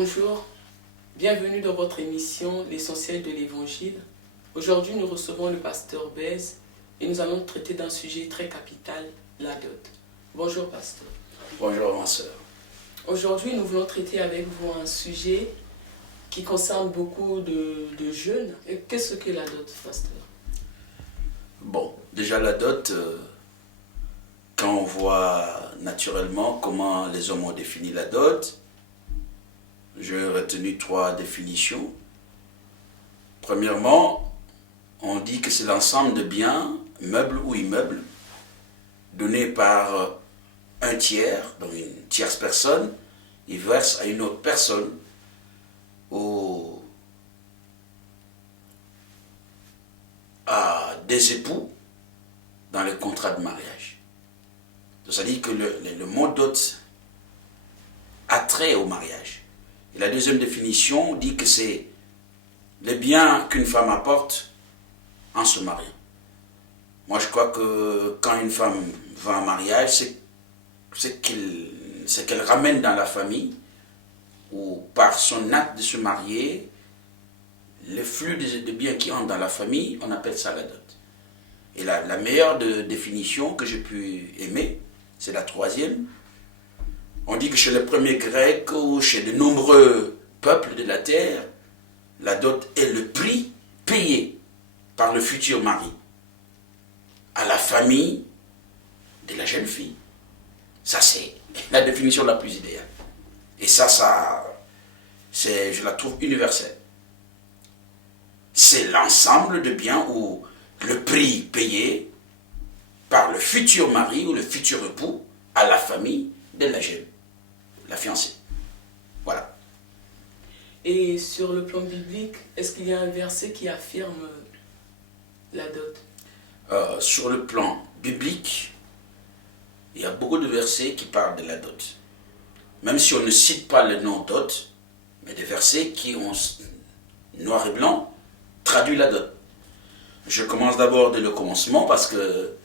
Bonjour, bienvenue dans votre émission L'essentiel de l'Évangile. Aujourd'hui, nous recevons le pasteur Bez et nous allons traiter d'un sujet très capital, la dot. Bonjour pasteur. Bonjour ma soeur. Aujourd'hui, nous voulons traiter avec vous un sujet qui concerne beaucoup de jeunes. Qu'est-ce que la dot, pasteur? Bon, déjà la dot, quand on voit naturellement comment les hommes ont défini la dot, j'ai retenu 3 définitions. Premièrement, on dit que c'est l'ensemble de biens, meubles ou immeubles, donnés par un tiers, donc une tierce personne, il verse à une autre personne à des époux dans le contrat de mariage. C'est-à-dire que le mot dot a trait au mariage. Et la deuxième définition dit que c'est les biens qu'une femme apporte en se mariant. Moi, je crois que quand une femme va en mariage, c'est qu'elle ramène dans la famille, ou par son acte de se marier, le flux de biens qui entrent dans la famille, on appelle ça la dot. Et la meilleure définition que j'ai pu aimer, c'est la 3e. On dit que chez les premiers Grecs ou chez de nombreux peuples de la terre, la dot est le prix payé par le futur mari à la famille de la jeune fille. Ça, c'est la définition la plus idéale. Et ça, je la trouve universelle. C'est l'ensemble de biens ou le prix payé par le futur mari ou le futur époux à la famille de la jeune, la fiancée. Voilà. Et sur le plan biblique, est-ce qu'il y a un verset qui affirme la dot? Sur le plan biblique, il y a beaucoup de versets qui parlent de la dot. Même si on ne cite pas le nom dot, mais des versets qui ont noir et blanc traduit la dot. Je commence d'abord dès le commencement parce que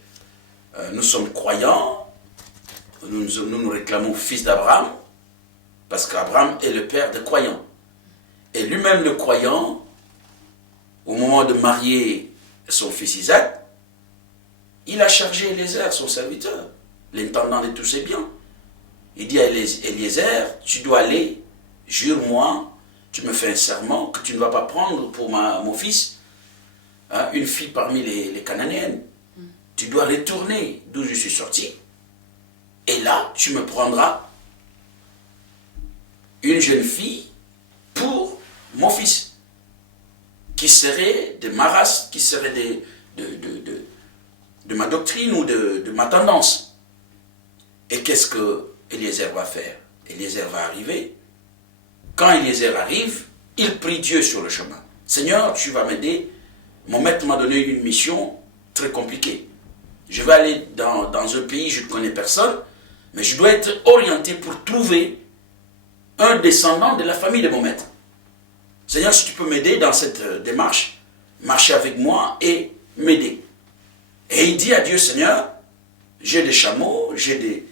nous sommes croyants, nous réclamons fils d'Abraham, parce qu'Abraham est le père des croyants. Et lui-même le croyant, au moment de marier son fils Isaac, il a chargé Eliezer, son serviteur, l'intendant de tous ses biens. Il dit à Eliezer, tu dois aller, jure-moi, tu me fais un serment que tu ne vas pas prendre pour mon fils une fille parmi les Cananéennes. Tu dois retourner d'où je suis sorti, et là, tu me prendras une jeune fille pour mon fils, qui serait de ma race, qui serait de ma doctrine ou de ma tendance. Et qu'est-ce que Eliezer va faire? Eliezer va arriver. Quand Eliezer arrive, il prie Dieu sur le chemin. Seigneur, tu vas m'aider. Mon maître m'a donné une mission très compliquée. Je vais aller dans un pays, je ne connais personne, mais je dois être orienté pour trouver un descendant de la famille de mon maître. Seigneur, si tu peux m'aider dans cette démarche, marcher avec moi et m'aider. Et il dit à Dieu, Seigneur, j'ai des chameaux, j'ai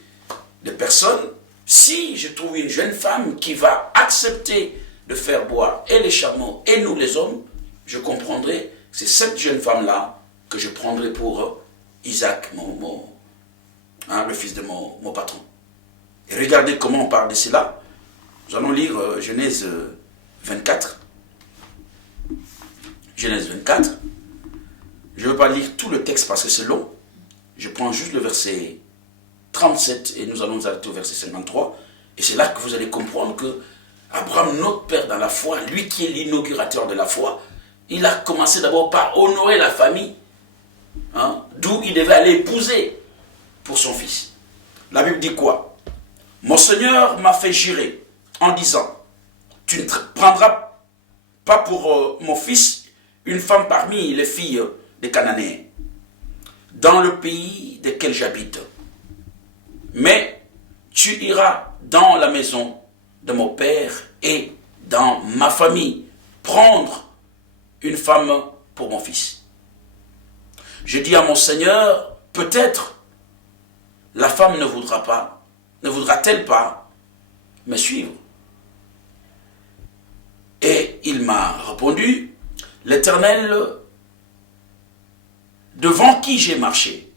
des personnes. Si je trouve une jeune femme qui va accepter de faire boire et les chameaux et nous les hommes, je comprendrai que c'est cette jeune femme-là que je prendrai pour Isaac, le fils de mon patron. Et regardez comment on parle de cela. Nous allons lire Genèse 24. Genèse 24. Je ne vais pas lire tout le texte parce que c'est long. Je prends juste le verset 37 et nous allons nous arrêter au verset 53. Et c'est là que vous allez comprendre que Abraham, notre père dans la foi, lui qui est l'inaugurateur de la foi, il a commencé d'abord par honorer la famille, d'où il devait aller épouser pour son fils. La Bible dit quoi? Mon Seigneur m'a fait jurer en disant, tu ne prendras pas pour mon fils une femme parmi les filles des Cananéens, dans le pays desquels j'habite. Mais tu iras dans la maison de mon père et dans ma famille prendre une femme pour mon fils. Je dis à mon Seigneur, peut-être la femme ne voudra-t-elle pas me suivre? Et il m'a répondu, l'Éternel, devant qui j'ai marché,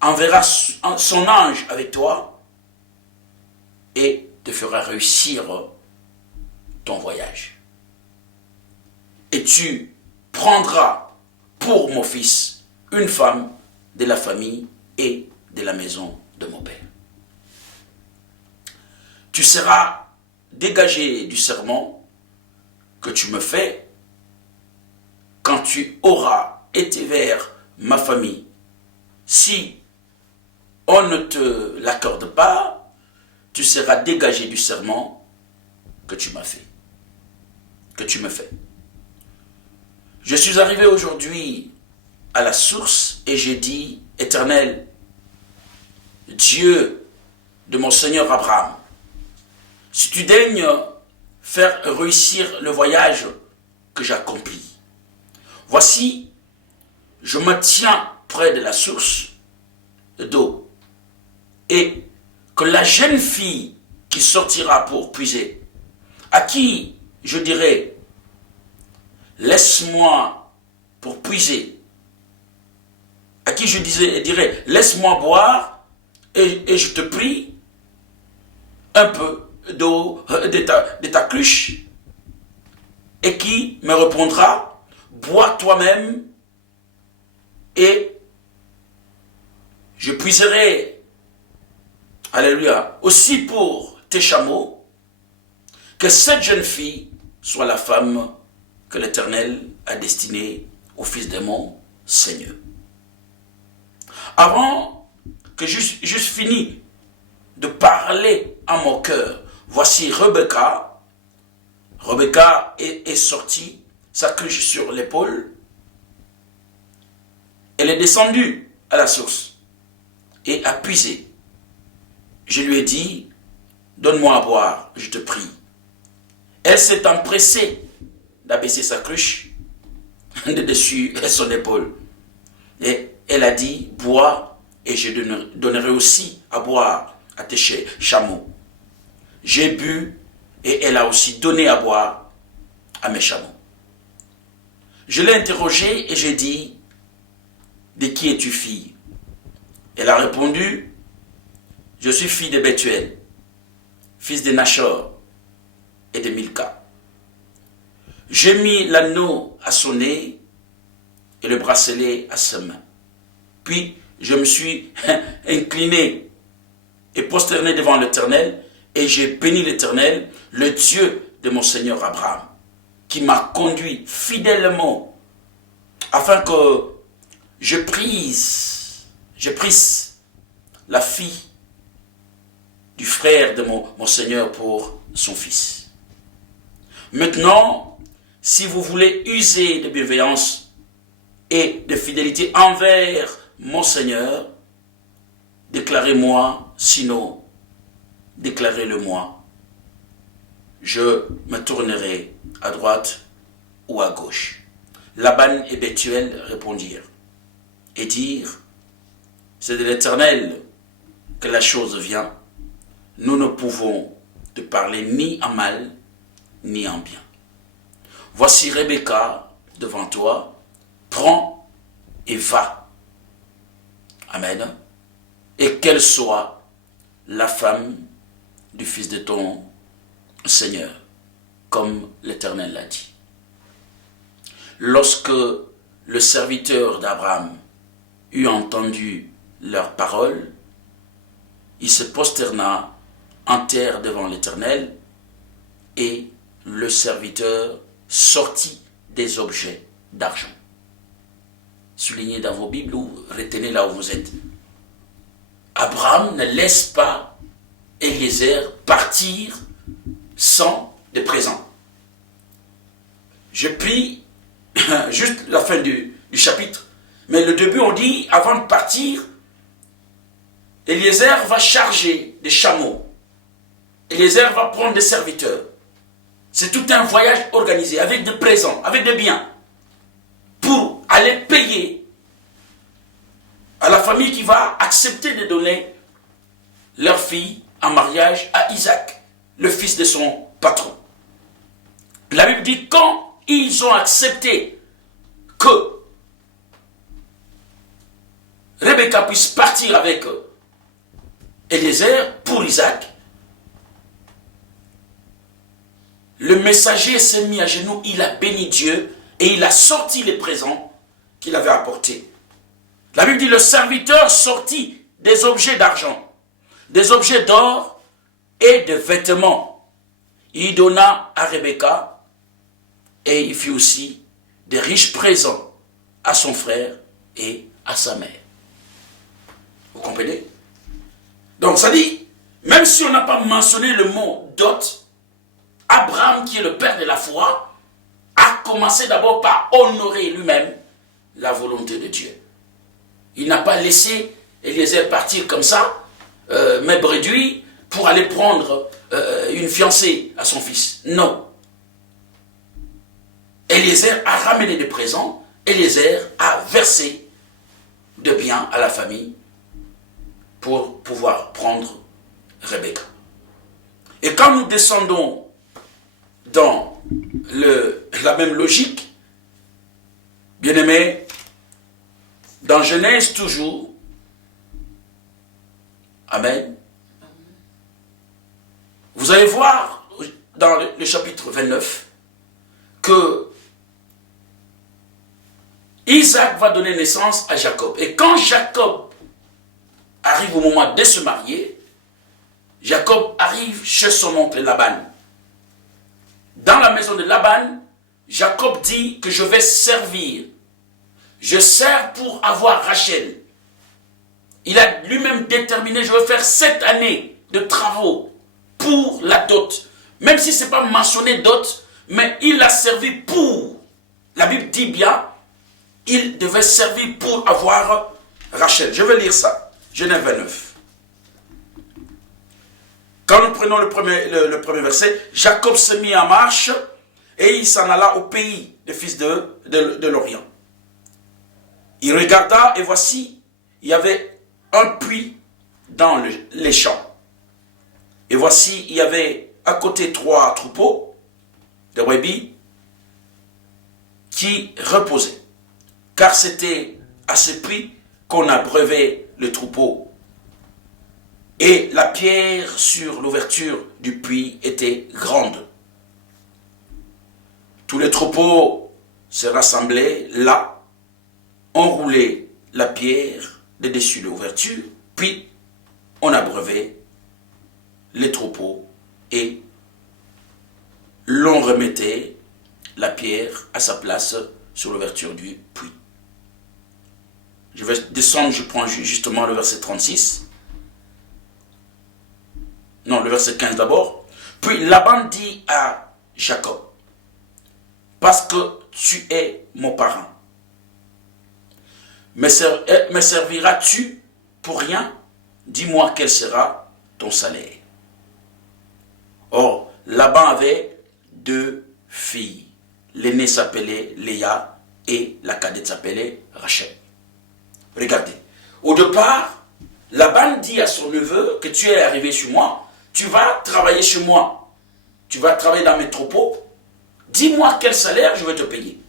enverra son ange avec toi et te fera réussir ton voyage. Et tu prendras pour mon fils une femme de la famille et de la maison de mon père. Tu seras dégagé du serment que tu me fais quand tu auras été vers ma famille. Si on ne te l'accorde pas, tu seras dégagé du serment que tu m'as fait, que tu me fais. Je suis arrivé aujourd'hui à la source et j'ai dit, Éternel, Dieu de mon Seigneur Abraham, si tu daignes faire réussir le voyage que j'accomplis, voici, je me tiens près de la source d'eau et que la jeune fille qui sortira pour puiser, à qui je dirai, laisse-moi pour puiser, à qui je dirai, laisse-moi boire et je te prie un peu d'eau de ta cruche, et qui me répondra, bois toi-même et je puiserai, alléluia, aussi pour tes chameaux, que cette jeune fille soit la femme que l'Éternel a destinée au fils de mon Seigneur. Avant que j'eusse fini de parler à mon cœur, voici Rebecca est sortie, sa cruche sur l'épaule. Elle est descendue à la source et a puisé. Je lui ai dit, donne-moi à boire, je te prie. Elle s'est empressée d'abaisser sa cruche de dessus son épaule. Et elle a dit, bois et je donnerai aussi à boire à tes chameaux. J'ai bu et elle a aussi donné à boire à mes chameaux. Je l'ai interrogée et j'ai dit, de qui es-tu fille? Elle a répondu, je suis fille de Bethuel, fils de Nachor et de Milka. J'ai mis l'anneau à son nez et le bracelet à sa main. Puis je me suis incliné et prosterné devant l'Éternel et j'ai béni l'Éternel, le Dieu de mon Seigneur Abraham, qui m'a conduit fidèlement afin que je prise la fille du frère de mon Seigneur pour son fils. Maintenant, si vous voulez user de bienveillance et de fidélité envers mon Seigneur, déclarez-moi, sinon, déclarez-le-moi. Je me tournerai à droite ou à gauche. Laban et Bethuel répondirent et dirent, c'est de l'Éternel que la chose vient. Nous ne pouvons te parler ni en mal, ni en bien. Voici Rebecca devant toi, prends et va. Amen. Et qu'elle soit la femme du fils de ton Seigneur, comme l'Éternel l'a dit. Lorsque le serviteur d'Abraham eut entendu leurs paroles, il se prosterna en terre devant l'Éternel et le serviteur sortit des objets d'argent. Soulignez dans vos Bibles ou retenez là où vous êtes. Abraham ne laisse pas Eliezer partir sans des présents. Je prie juste la fin du chapitre, mais le début on dit, avant de partir, Eliezer va charger des chameaux. Eliezer va prendre des serviteurs. C'est tout un voyage organisé avec des présents, avec des biens, pour aller payer à la famille qui va accepter de donner leur fille en mariage à Isaac, le fils de son patron. La Bible dit quand ils ont accepté que Rebecca puisse partir avec Eliezer pour Isaac, le messager s'est mis à genoux, il a béni Dieu et il a sorti les présents qu'il avait apportés. La Bible dit le serviteur sortit des objets d'argent, des objets d'or et de vêtements. Il donna à Rebecca et il fit aussi des riches présents à son frère et à sa mère. Vous comprenez? Donc ça dit, même si on n'a pas mentionné le mot dot, Abraham, qui est le père de la foi, a commencé d'abord par honorer lui-même la volonté de Dieu. Il n'a pas laissé Eliezer partir comme ça, mais bredouille, pour aller prendre une fiancée à son fils. Non. Eliezer a ramené des présents, Eliezer a versé de biens à la famille pour pouvoir prendre Rebecca. Et quand nous descendons dans la même logique, bien aimé, dans Genèse toujours, amen, vous allez voir dans le chapitre 29 que Isaac va donner naissance à Jacob. Et quand Jacob arrive au moment de se marier, Jacob arrive chez son oncle Laban. Dans la maison de Laban, Jacob dit que je vais servir. Je sers pour avoir Rachel. Il a lui-même déterminé, je vais faire 7 années de travaux pour la dot. Même si ce n'est pas mentionné dot, mais il a servi pour. La Bible dit bien, il devait servir pour avoir Rachel. Je vais lire ça. Genèse 29. Quand nous prenons le premier verset, Jacob se mit en marche et il s'en alla au pays des fils de l'Orient. Il regarda et voici, il y avait un puits dans les champs. Et voici, il y avait à côté 3 troupeaux de brebis qui reposaient. Car c'était à ce puits qu'on abreuvait le troupeau. Et la pierre sur l'ouverture du puits était grande. Tous les troupeaux se rassemblaient là, enroulaient la pierre de dessus l'ouverture, puis on abreuvait les troupeaux et l'on remettait la pierre à sa place sur l'ouverture du puits. Je vais descendre, je prends justement le verset 36. Non, le verset 15 d'abord. Puis Laban dit à Jacob, parce que tu es mon parent, me serviras-tu pour rien? Dis-moi quel sera ton salaire. Or, Laban avait 2 filles. L'aînée s'appelait Léa et la cadette s'appelait Rachel. Regardez. Au départ, Laban dit à son neveu que tu es arrivé chez moi, tu vas travailler chez moi, tu vas travailler dans mes troupeaux, dis-moi quel salaire je vais te payer.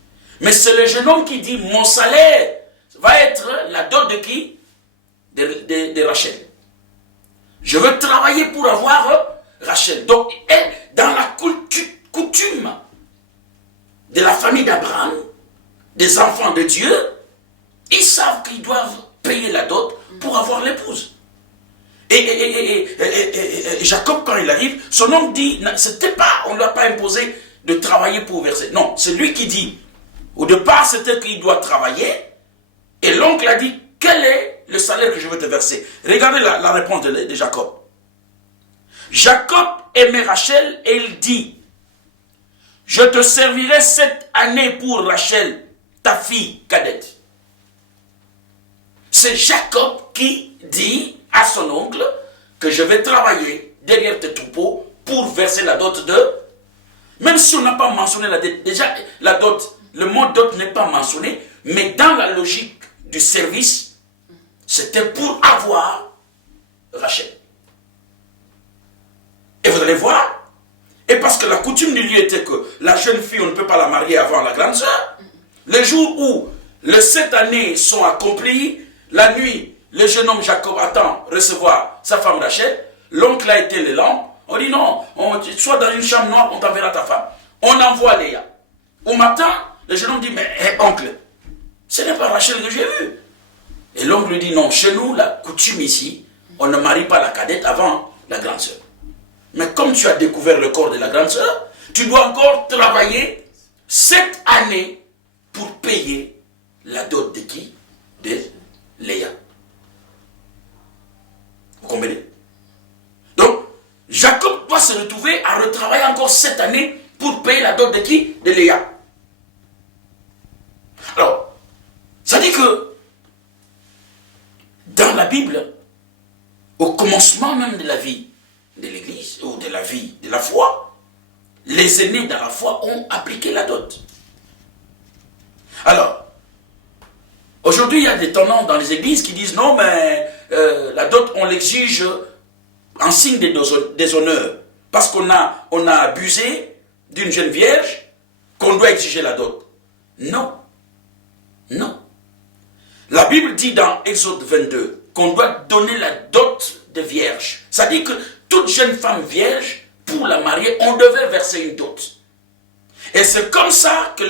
Mais c'est le jeune homme qui dit, mon salaire va être la dot de qui? De Rachel. Je veux travailler pour avoir Rachel. Donc, dans la coutume de la famille d'Abraham, des enfants de Dieu, ils savent qu'ils doivent payer la dot pour avoir l'épouse. Et Jacob, quand il arrive, son oncle dit, on ne lui a pas imposé de travailler pour verser. Non, c'est lui qui dit. Au départ, c'était qu'il doit travailler. Et l'oncle a dit, quel est le salaire que je vais te verser? Regardez la réponse de Jacob. Jacob aimait Rachel et il dit, je te servirai 7 années pour Rachel, ta fille cadette. C'est Jacob qui dit à son oncle que je vais travailler derrière tes troupeaux pour verser la dot de... Même si on n'a pas mentionné la dot, déjà la dot, le mot dot n'est pas mentionné, mais dans la logique du service, c'était pour avoir Rachel. Et vous allez voir, et parce que la coutume du lieu était que la jeune fille, on ne peut pas la marier avant la grande sœur. Le jour où les 7 années sont accomplies, la nuit, le jeune homme Jacob attend recevoir sa femme Rachel. L'oncle a été les lampes. On dit non, sois dans une chambre noire, on t'enverra ta femme. On envoie Léa. Au matin, le jeune homme dit, mais oncle, ce n'est pas Rachel que j'ai vue. Et l'oncle lui dit, non, chez nous, la coutume ici, on ne marie pas la cadette avant la grande sœur. Mais comme tu as découvert le corps de la grande sœur, tu dois encore travailler 7 années pour payer la dot de qui? De Léa. Vous comprenez? Donc, Jacob doit se retrouver à retravailler encore 7 années pour payer la dot de qui? De Léa. Alors, ça dit que dans la Bible, au commencement même de la vie de l'Église, ou de la vie de la foi, les aînés dans la foi ont appliqué la dot. Alors, aujourd'hui, il y a des tenants dans les églises qui disent non, mais la dot, on l'exige en signe de déshonneur. Parce qu'on a abusé d'une jeune vierge, qu'on doit exiger la dot. Non. Non. La Bible dit dans Exode 22 qu'on doit donner la dot de vierge. Ça dit que toute jeune femme vierge, pour la marier, on devait verser une dot. Et c'est comme ça que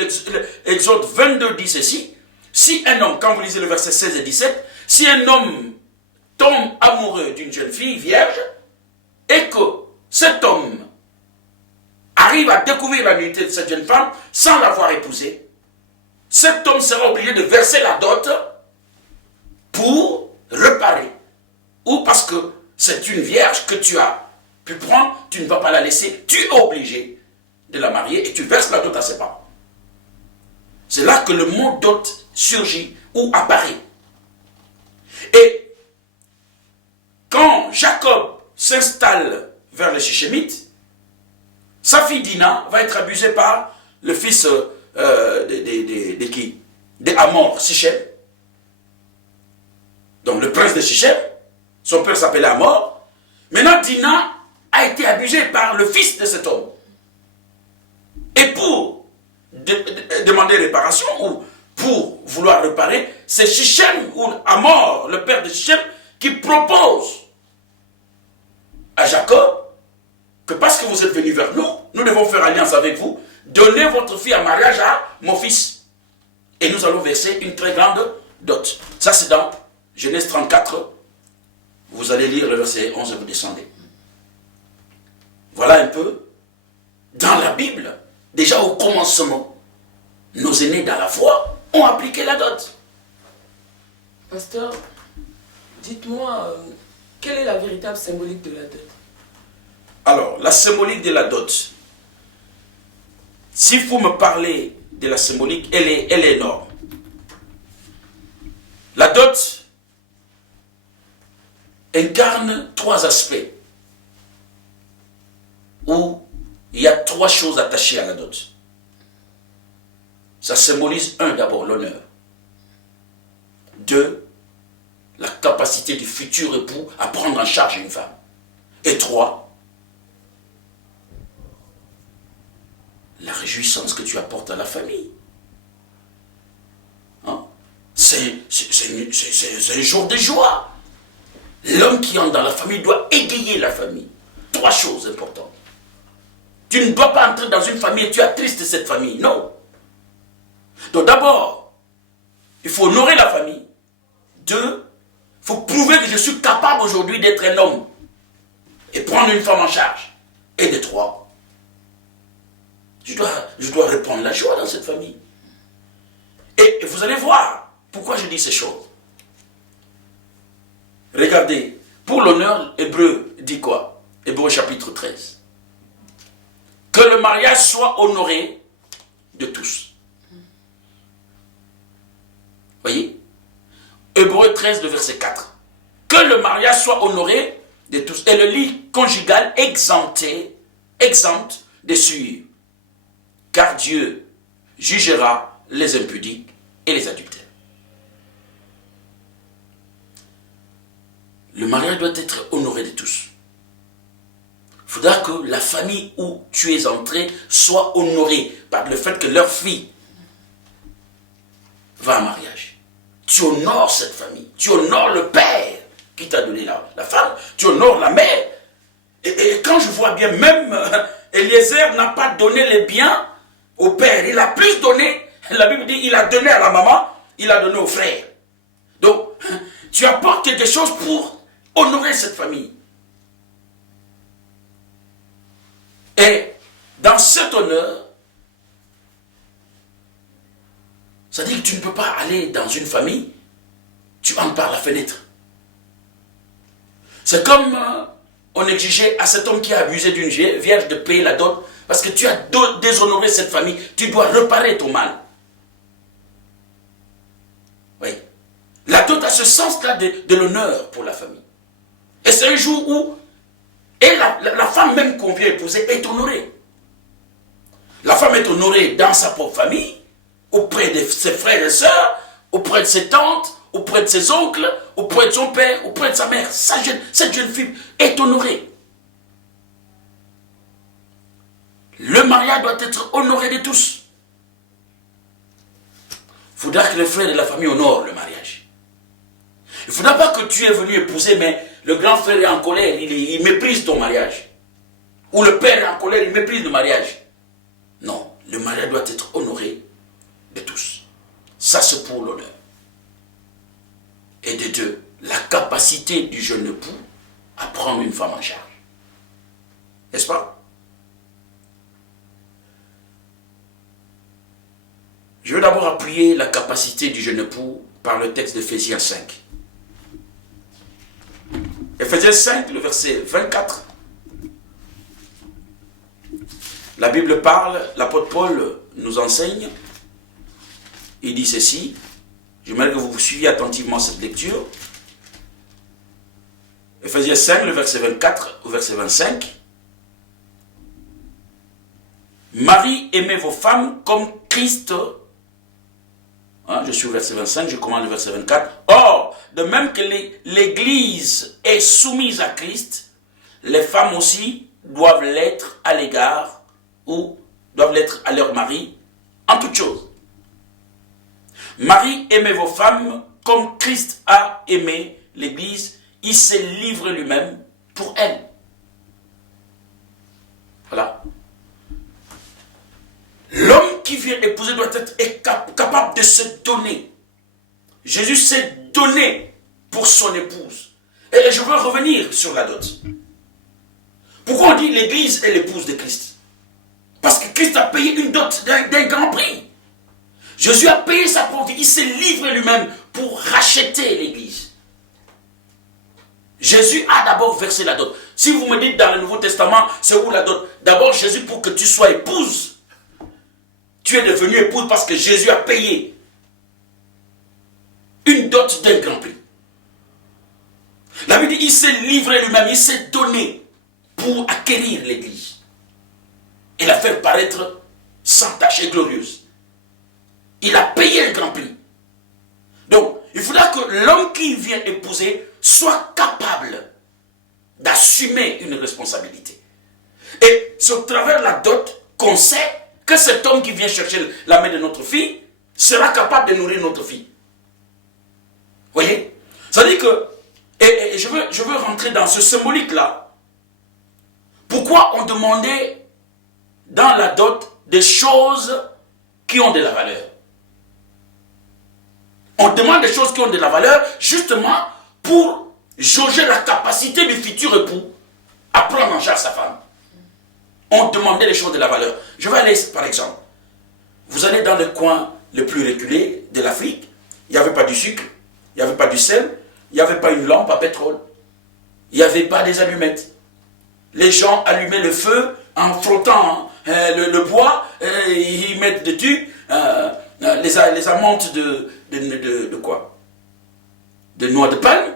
l'Exode 22 dit ceci. Si un homme, quand vous lisez le verset 16 et 17, si un homme tombe amoureux d'une jeune fille vierge, et que cet homme arrive à découvrir la nudité de cette jeune femme sans l'avoir épousée, cet homme sera obligé de verser la dot pour réparer. Ou parce que c'est une vierge que tu as pu prendre, tu ne vas pas la laisser, tu es obligé de la marier et tu verses la dot à ses parents. C'est là que le mot dot surgit ou apparaît. Et quand Jacob s'installe vers les Shichémites, sa fille Dina va être abusée par le fils de qui? De Hamor, Sichem. Donc le prince de Sichem, son père s'appelait Hamor. Maintenant Dina a été abusée par le fils de cet homme. Et pour demander réparation ou pour vouloir réparer, c'est Sichem ou Hamor, le père de Sichem, qui propose à Jacob que parce que vous êtes venu vers nous, nous devons faire alliance avec vous, donnez votre fille en mariage à mon fils. Et nous allons verser une très grande dot. Ça c'est dans Genèse 34. Vous allez lire le verset 11 et vous descendez. Voilà un peu, dans la Bible, déjà au commencement, nos aînés dans la foi ont appliqué la dot. Pasteur, dites-moi, quelle est la véritable symbolique de la dot? Alors, la symbolique de la dot, s'il faut me parler de la symbolique, elle est énorme. La dot incarne 3 aspects où il y a 3 choses attachées à la dot. Ça symbolise d'abord l'honneur. 2, la capacité du futur époux à prendre en charge une femme. Et 3, la réjouissance que tu apportes à la famille. Hein? C'est un jour de joie. L'homme qui entre dans la famille doit égayer la famille. 3 choses importantes. Tu ne dois pas entrer dans une famille et tu attristes cette famille. Non. Donc d'abord, il faut honorer la famille. 2, il faut prouver que je suis capable aujourd'hui d'être un homme et prendre une femme en charge. Et de 3, je dois répandre la joie dans cette famille. Et vous allez voir pourquoi je dis ces choses. Regardez, pour l'honneur, Hébreu dit quoi? Hébreu chapitre 13. Que le mariage soit honoré de tous. Voyez? Hébreu 13, le verset 4. Que le mariage soit honoré de tous. Et le lit conjugal exempte de souillure. Car Dieu jugera les impudiques et les adultères. Le mariage doit être honoré de tous. faudra que la famille où tu es entré soit honorée par le fait que leur fille va en mariage. Tu honores cette famille, tu honores le père qui t'a donné la femme, tu honores la mère. Et quand je vois bien, même Eliezer n'a pas donné les biens au père, il a plus donné, la Bible dit, il a donné à la maman, il a donné au frère. Donc, tu apportes quelque chose pour honorer cette famille. Et dans cet honneur, ça dit que tu ne peux pas aller dans une famille, tu entres par la fenêtre. C'est comme on exigeait à cet homme qui a abusé d'une vierge de payer la dot, parce que tu as déshonoré cette famille, tu dois réparer ton mal. Oui. La dot a ce sens-là de l'honneur pour la famille. Et c'est un jour où et la femme même qu'on vient épouser est honorée. La femme est honorée dans sa propre famille, auprès de ses frères et sœurs, auprès de ses tantes, auprès de ses oncles, auprès de son père, auprès de sa mère. Cette jeune fille est honorée. Le mariage doit être honoré de tous. Il faudra que les frères de la famille honorent le mariage. Il ne faudra pas que tu es venu épouser, mais le grand frère est en colère, il méprise ton mariage. Ou le père est en colère, il méprise le mariage. Non, le mariage doit être honoré de tous. Ça, c'est pour l'honneur. Et de deux, la capacité du jeune époux à prendre une femme en charge. N'est-ce pas? Je veux d'abord appuyer la capacité du jeune époux par le texte d'Éphésiens 5. Éphésiens 5, le verset 24. La Bible parle, l'apôtre Paul nous enseigne. Il dit ceci. J'aimerais que vous suiviez attentivement cette lecture. Éphésiens 5, le verset 24 au verset 25. Marie, aimez vos femmes comme Christ. Je suis au verset 25, je commence le verset 24. Or, de même que l'Église est soumise à Christ, les femmes aussi doivent l'être à l'égard ou doivent l'être à leur mari en toutes choses. Marie, aimez vos femmes comme Christ a aimé l'Église, il s'est livré lui-même pour elle. Voilà. L'homme qui vient épouser doit être capable de se donner. Jésus s'est donné pour son épouse. Et je veux revenir sur la dot. Pourquoi on dit l'Église est l'épouse de Christ? Parce que Christ a payé une dot d'un grand prix. Jésus a payé sa propre vie. Il s'est livré lui-même pour racheter l'Église. Jésus a d'abord versé la dot. Si vous me dites dans le Nouveau Testament, c'est où la dot? D'abord, Jésus, pour que tu sois épouse, tu es devenu épouse parce que Jésus a payé une dot d'un grand prix. La Bible dit, il s'est livré lui-même, il s'est donné pour acquérir l'Église et la faire paraître sans tache et glorieuse. Il a payé un grand prix. Donc, il faudra que l'homme qui vient épouser soit capable d'assumer une responsabilité. Et c'est au travers de la dot qu'on sait que cet homme qui vient chercher la main de notre fille sera capable de nourrir notre fille. Vous voyez? Ça veut dire que, et je veux rentrer dans ce symbolique-là. Pourquoi on demandait dans la dot des choses qui ont de la valeur? On demande des choses qui ont de la valeur justement pour jauger la capacité du futur époux à prendre en charge sa femme. On demandait des choses de la valeur. Je vais aller, par exemple, vous allez dans le coin le plus reculé de l'Afrique, il n'y avait pas du sucre, il n'y avait pas du sel, il n'y avait pas une lampe à pétrole, il n'y avait pas des allumettes. Les gens allumaient le feu en frottant le bois, ils mettent dessus les amantes de quoi? De noix de palme.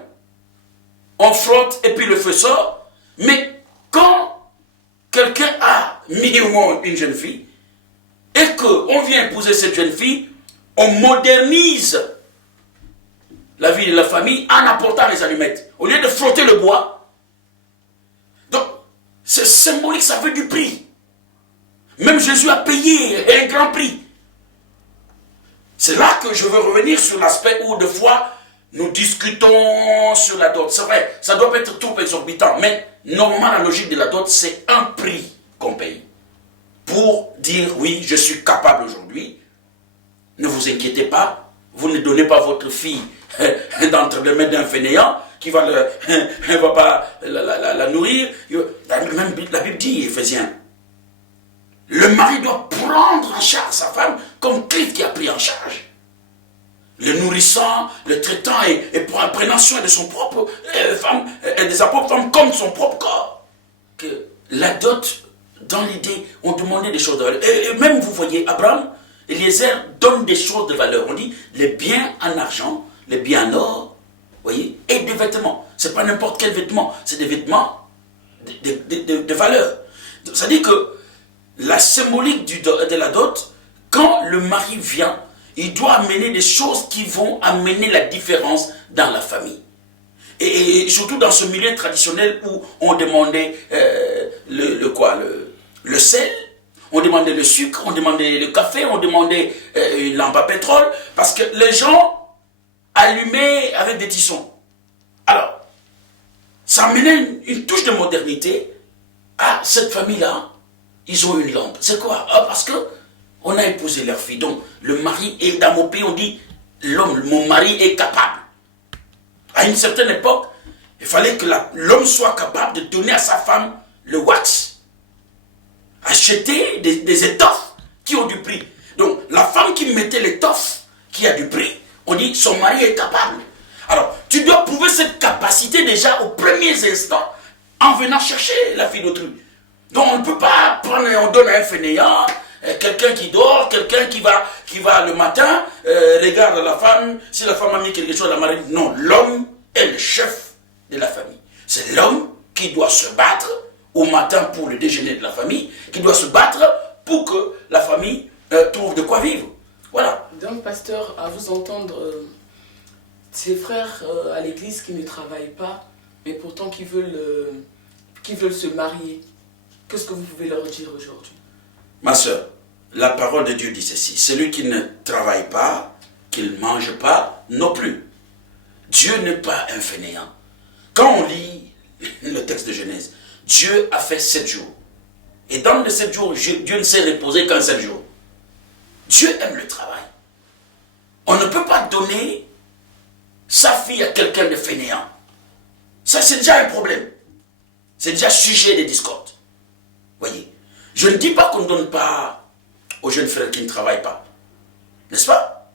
On frotte et puis le feu sort. Mais quand quelqu'un a mis au monde une jeune fille et qu'on vient épouser cette jeune fille, on modernise la vie de la famille en apportant les allumettes. Au lieu de frotter le bois. Donc, C'est symbolique, ça veut du prix. Même Jésus a payé un grand prix. C'est là que je veux revenir sur l'aspect où, des fois, nous discutons sur la dot. C'est vrai, ça doit pas être trop exorbitant, mais normalement, la logique de la dot, c'est un prix qu'on paye. Pour dire, oui, je suis capable aujourd'hui. Ne vous inquiétez pas, vous ne donnez pas votre fille d'entre les mains d'un fainéant qui va, va pas la nourrir. Même la Bible dit, Éphésiens, le mari doit prendre en charge sa femme comme Christ qui a pris en charge. Le nourrissant, le traitant et prenant soin de son propre femme, de sa propre femme comme son propre corps. Que la dot, dans l'idée, on demandait des choses de valeur. Et même, vous voyez, Abraham, Eliezer donne des choses de valeur. On dit les biens en argent, les biens en or, voyez, et des vêtements. Ce n'est pas n'importe quel vêtement, c'est des vêtements de valeur. C'est-à-dire que la symbolique de la dot, quand le mari vient, il doit amener des choses qui vont amener la différence dans la famille. Et surtout dans ce milieu traditionnel où on demandait le sel, on demandait le sucre, on demandait le café, on demandait une lampe à pétrole, parce que les gens allumaient avec des tissons. Alors, ça amenait une touche de modernité à cette famille-là. Ils ont une lampe. C'est quoi? Parce que on a épousé leur fille. Donc, le mari est dans mon pays, on dit, l'homme, mon mari est capable. À une certaine époque, il fallait que l'homme soit capable de donner à sa femme le wax. Acheter des étoffes qui ont du prix. Donc, la femme qui mettait l'étoffe qui a du prix, on dit, son mari est capable. Alors, tu dois prouver cette capacité déjà aux premiers instants en venant chercher la fille d'autrui. Donc, on ne peut pas prendre et on donne à un fainéant, quelqu'un qui dort, quelqu'un qui va le matin, regarde la femme, si la femme a mis quelque chose à la marine. Non, l'homme est le chef de la famille. C'est l'homme qui doit se battre au matin pour le déjeuner de la famille, qui doit se battre pour que la famille trouve de quoi vivre. Voilà. Donc, pasteur, à vous entendre, ces frères à l'église qui ne travaillent pas, mais pourtant qui veulent se marier, qu'est-ce que vous pouvez leur dire aujourd'hui? Ma soeur, la parole de Dieu dit ceci, celui qui ne travaille pas, qui ne mange pas, non plus. Dieu n'est pas un fainéant. Quand on lit le texte de Genèse, Dieu a fait 7 jours. Et dans les 7 jours, Dieu ne s'est reposé qu'en 7 jours. Dieu aime le travail. On ne peut pas donner sa fille à quelqu'un de fainéant. Ça, c'est déjà un problème. C'est déjà sujet de discorde. Voyez, je ne dis pas qu'on ne donne pas aux jeunes frères qui ne travaillent pas. N'est-ce pas?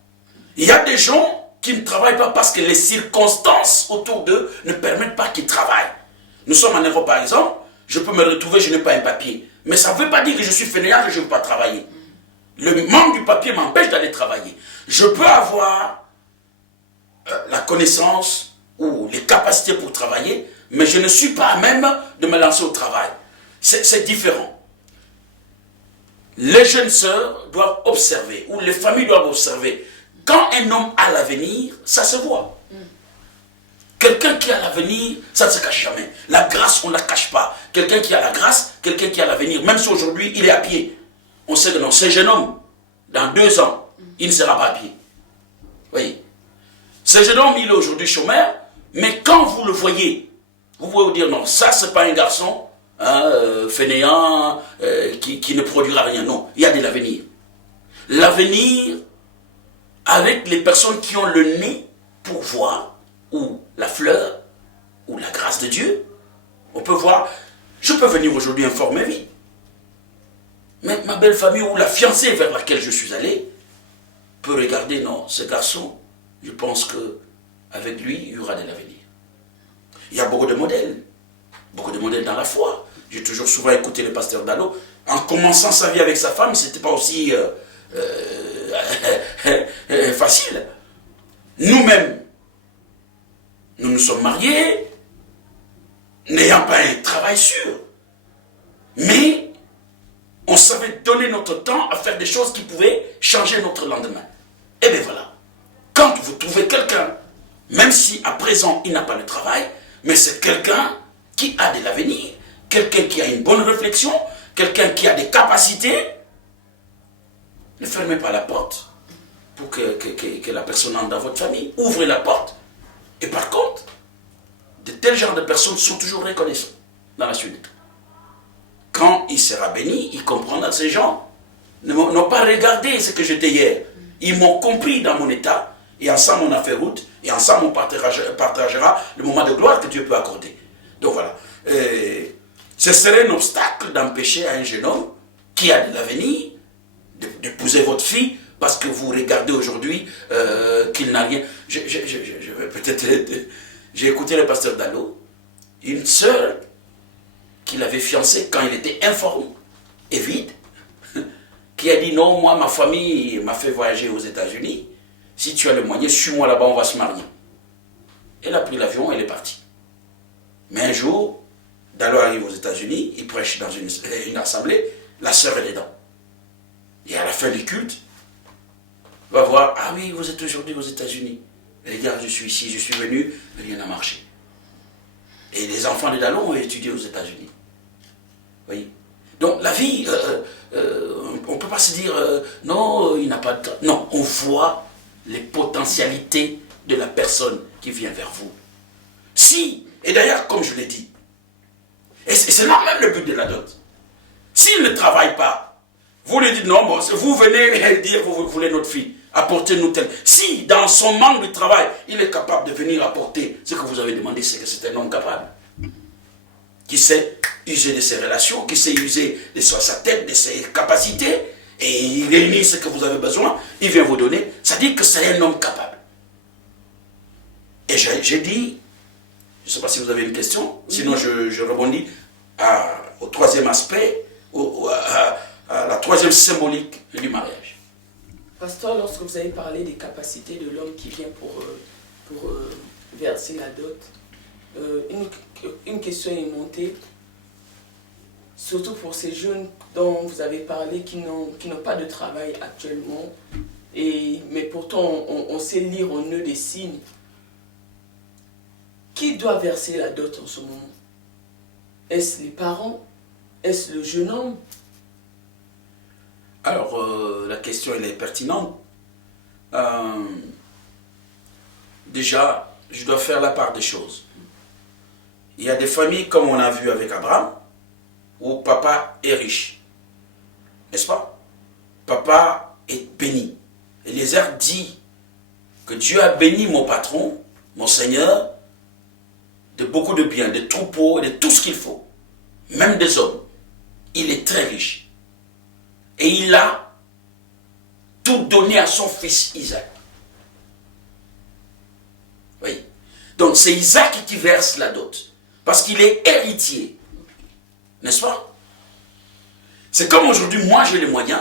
Il y a des gens qui ne travaillent pas parce que les circonstances autour d'eux ne permettent pas qu'ils travaillent. Nous sommes en Europe, par exemple, je peux me retrouver, je n'ai pas un papier. Mais ça ne veut pas dire que je suis fainéant, que je ne veux pas travailler. Le manque du papier m'empêche d'aller travailler. Je peux avoir la connaissance ou les capacités pour travailler, mais je ne suis pas à même de me lancer au travail. C'est différent. Les jeunes sœurs doivent observer, ou les familles doivent observer. Quand un homme a l'avenir, ça se voit. Quelqu'un qui a l'avenir, ça ne se cache jamais. La grâce, on ne la cache pas. Quelqu'un qui a la grâce, quelqu'un qui a l'avenir, même si aujourd'hui il est à pied, on sait que non, ce jeune homme, dans 2 ans, il ne sera pas à pied. Voyez. Ce jeune homme, il est aujourd'hui chômeur, mais quand vous le voyez, vous pouvez vous dire non, ça c'est pas un garçon fainéant qui ne produira rien. Non, il y a de l'avenir. L'avenir avec les personnes qui ont le nez pour voir ou la fleur ou la grâce de Dieu. On peut voir, je peux venir aujourd'hui informer vie. Mais ma belle famille ou la fiancée vers laquelle je suis allé peut regarder, non, ce garçon, je pense qu'avec lui, il y aura de l'avenir. Il y a beaucoup de modèles dans la foi. J'ai toujours souvent écouté le pasteur Dallot. En commençant sa vie avec sa femme, ce n'était pas aussi facile. Nous-mêmes, nous nous sommes mariés, n'ayant pas un travail sûr. Mais on savait donner notre temps à faire des choses qui pouvaient changer notre lendemain. Et bien voilà. Quand vous trouvez quelqu'un, même si à présent il n'a pas de travail, mais c'est quelqu'un qui a de l'avenir, quelqu'un qui a une bonne réflexion, quelqu'un qui a des capacités. Ne fermez pas la porte pour que la personne entre dans votre famille. Ouvrez la porte. Et par contre, de tels genres de personnes sont toujours reconnaissants dans la suite. Quand il sera béni, il comprendra que ces gens n'ont pas regardé ce que j'étais hier. Ils m'ont compris dans mon état, et ensemble on a fait route, et ensemble on partagera le moment de gloire que Dieu peut accorder. Donc voilà. Ce serait un obstacle d'empêcher à un jeune homme qui a de l'avenir d'épouser votre fille parce que vous regardez aujourd'hui qu'il n'a rien. Peut-être, j'ai écouté le pasteur Dallot, une sœur qu'il avait fiancée quand il était informé et vide, qui a dit non, moi ma famille m'a fait voyager aux États-Unis, si tu as le moyen, suis-moi là-bas, on va se marier. Elle a pris l'avion, elle est partie. Mais un jour, Dallot arrive aux États-Unis, il prêche dans une assemblée, la sœur est dedans. Et à la fin du culte, va voir, ah oui, vous êtes aujourd'hui aux États-Unis. Regarde, je suis ici, je suis venu, mais rien n'a marché. Et les enfants de Dallot ont étudié aux États-Unis. Voyez. Donc la vie, on ne peut pas se dire, non, il n'a pas de temps. Non, on voit les potentialités de la personne qui vient vers vous. Si, et d'ailleurs, comme je l'ai dit, et c'est là même le but de la dot. S'il ne travaille pas, vous lui dites non, bon, vous venez dire vous voulez notre fille, apportez-nous tel. Si dans son manque de travail, il est capable de venir apporter ce que vous avez demandé, c'est que c'est un homme capable. Qui sait user de ses relations, qui sait user de sa tête, de ses capacités, et il réunit ce que vous avez besoin, il vient vous donner. Ça dit que c'est un homme capable. Et j'ai dit, je ne sais pas si vous avez une question, sinon je rebondis au troisième aspect, à la troisième symbolique du mariage. Pasteur, lorsque vous avez parlé des capacités de l'homme qui vient pour verser la dot, une question est montée, surtout pour ces jeunes dont vous avez parlé qui n'ont pas de travail actuellement, mais pourtant on sait lire en eux des signes. Qui doit verser la dot en ce moment? Est-ce les parents? Est-ce le jeune homme? Alors, la question elle est pertinente. Déjà, je dois faire la part des choses. Il y a des familles, comme on a vu avec Abraham, où papa est riche. N'est-ce pas? Papa est béni. Eliezer dit que Dieu a béni mon patron, mon Seigneur, de beaucoup de biens, de troupeaux, de tout ce qu'il faut. Même des hommes. Il est très riche. Et il a tout donné à son fils Isaac. Oui. Donc c'est Isaac qui verse la dot. Parce qu'il est héritier. N'est-ce pas? C'est comme aujourd'hui, moi j'ai les moyens.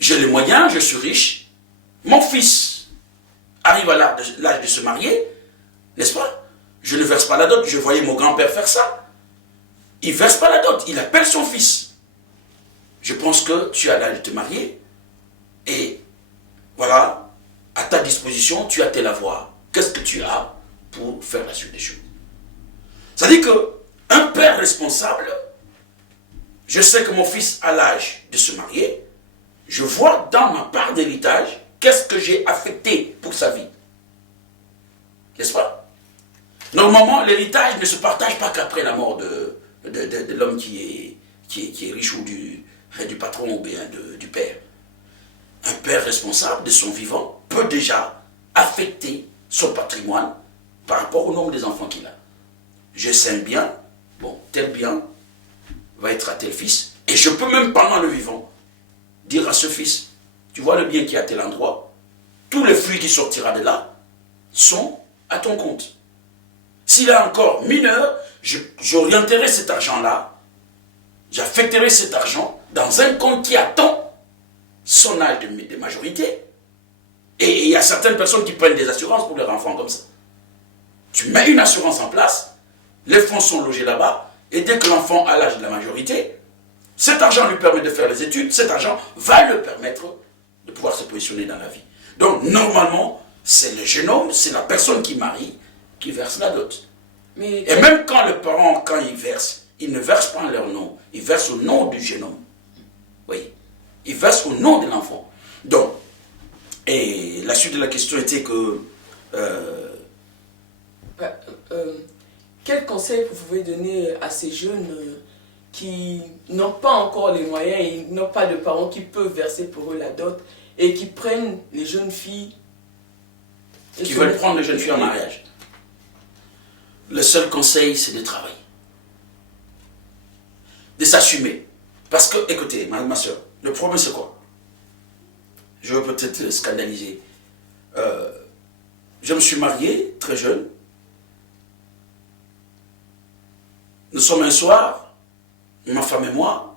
J'ai les moyens, je suis riche. Mon fils arrive à l'âge de se marier. N'est-ce pas? Je ne verse pas la dot. Je voyais mon grand-père faire ça. Il ne verse pas la dot. Il appelle son fils. Je pense que tu as l'âge de te marier. Et voilà, à ta disposition, tu as tel avoir. Qu'est-ce que tu as pour faire la suite des choses? Ça dit qu'un père responsable, je sais que mon fils a l'âge de se marier. Je vois dans ma part d'héritage, qu'est-ce que j'ai affecté pour sa vie. N'est-ce pas? Normalement, l'héritage ne se partage pas qu'après la mort de l'homme qui est riche ou du patron ou bien du père. Un père responsable de son vivant peut déjà affecter son patrimoine par rapport au nombre des enfants qu'il a. Je sais un bien, bon, tel bien va être à tel fils, et je peux même pendant le vivant dire à ce fils, tu vois le bien qui est à tel endroit, tous les fruits qui sortira de là sont à ton compte. S'il est encore mineur, j'orienterai cet argent-là, j'affecterai cet argent dans un compte qui attend son âge de majorité. Et il y a certaines personnes qui prennent des assurances pour leurs enfants comme ça. Tu mets une assurance en place, les fonds sont logés là-bas, et dès que l'enfant a l'âge de la majorité, cet argent lui permet de faire les études, cet argent va le permettre de pouvoir se positionner dans la vie. Donc normalement, c'est le jeune homme, c'est la personne qui marie, qui verse la dot. Et même quand le parent, quand il verse, ils ne versent pas en leur nom, ils versent au nom du jeune homme. Oui, ils versent au nom de l'enfant. Donc, et la suite de la question était que... quel conseil vous pouvez donner à ces jeunes qui n'ont pas encore les moyens et n'ont pas de parents qui peuvent verser pour eux la dot et qui prennent les jeunes filles... Qui veulent prendre les jeunes filles en mariage? Le seul conseil, c'est de travailler. De s'assumer. Parce que, écoutez, ma soeur, le problème c'est quoi? Je veux peut-être scandaliser. Je me suis marié très jeune. Nous sommes un soir, ma femme et moi,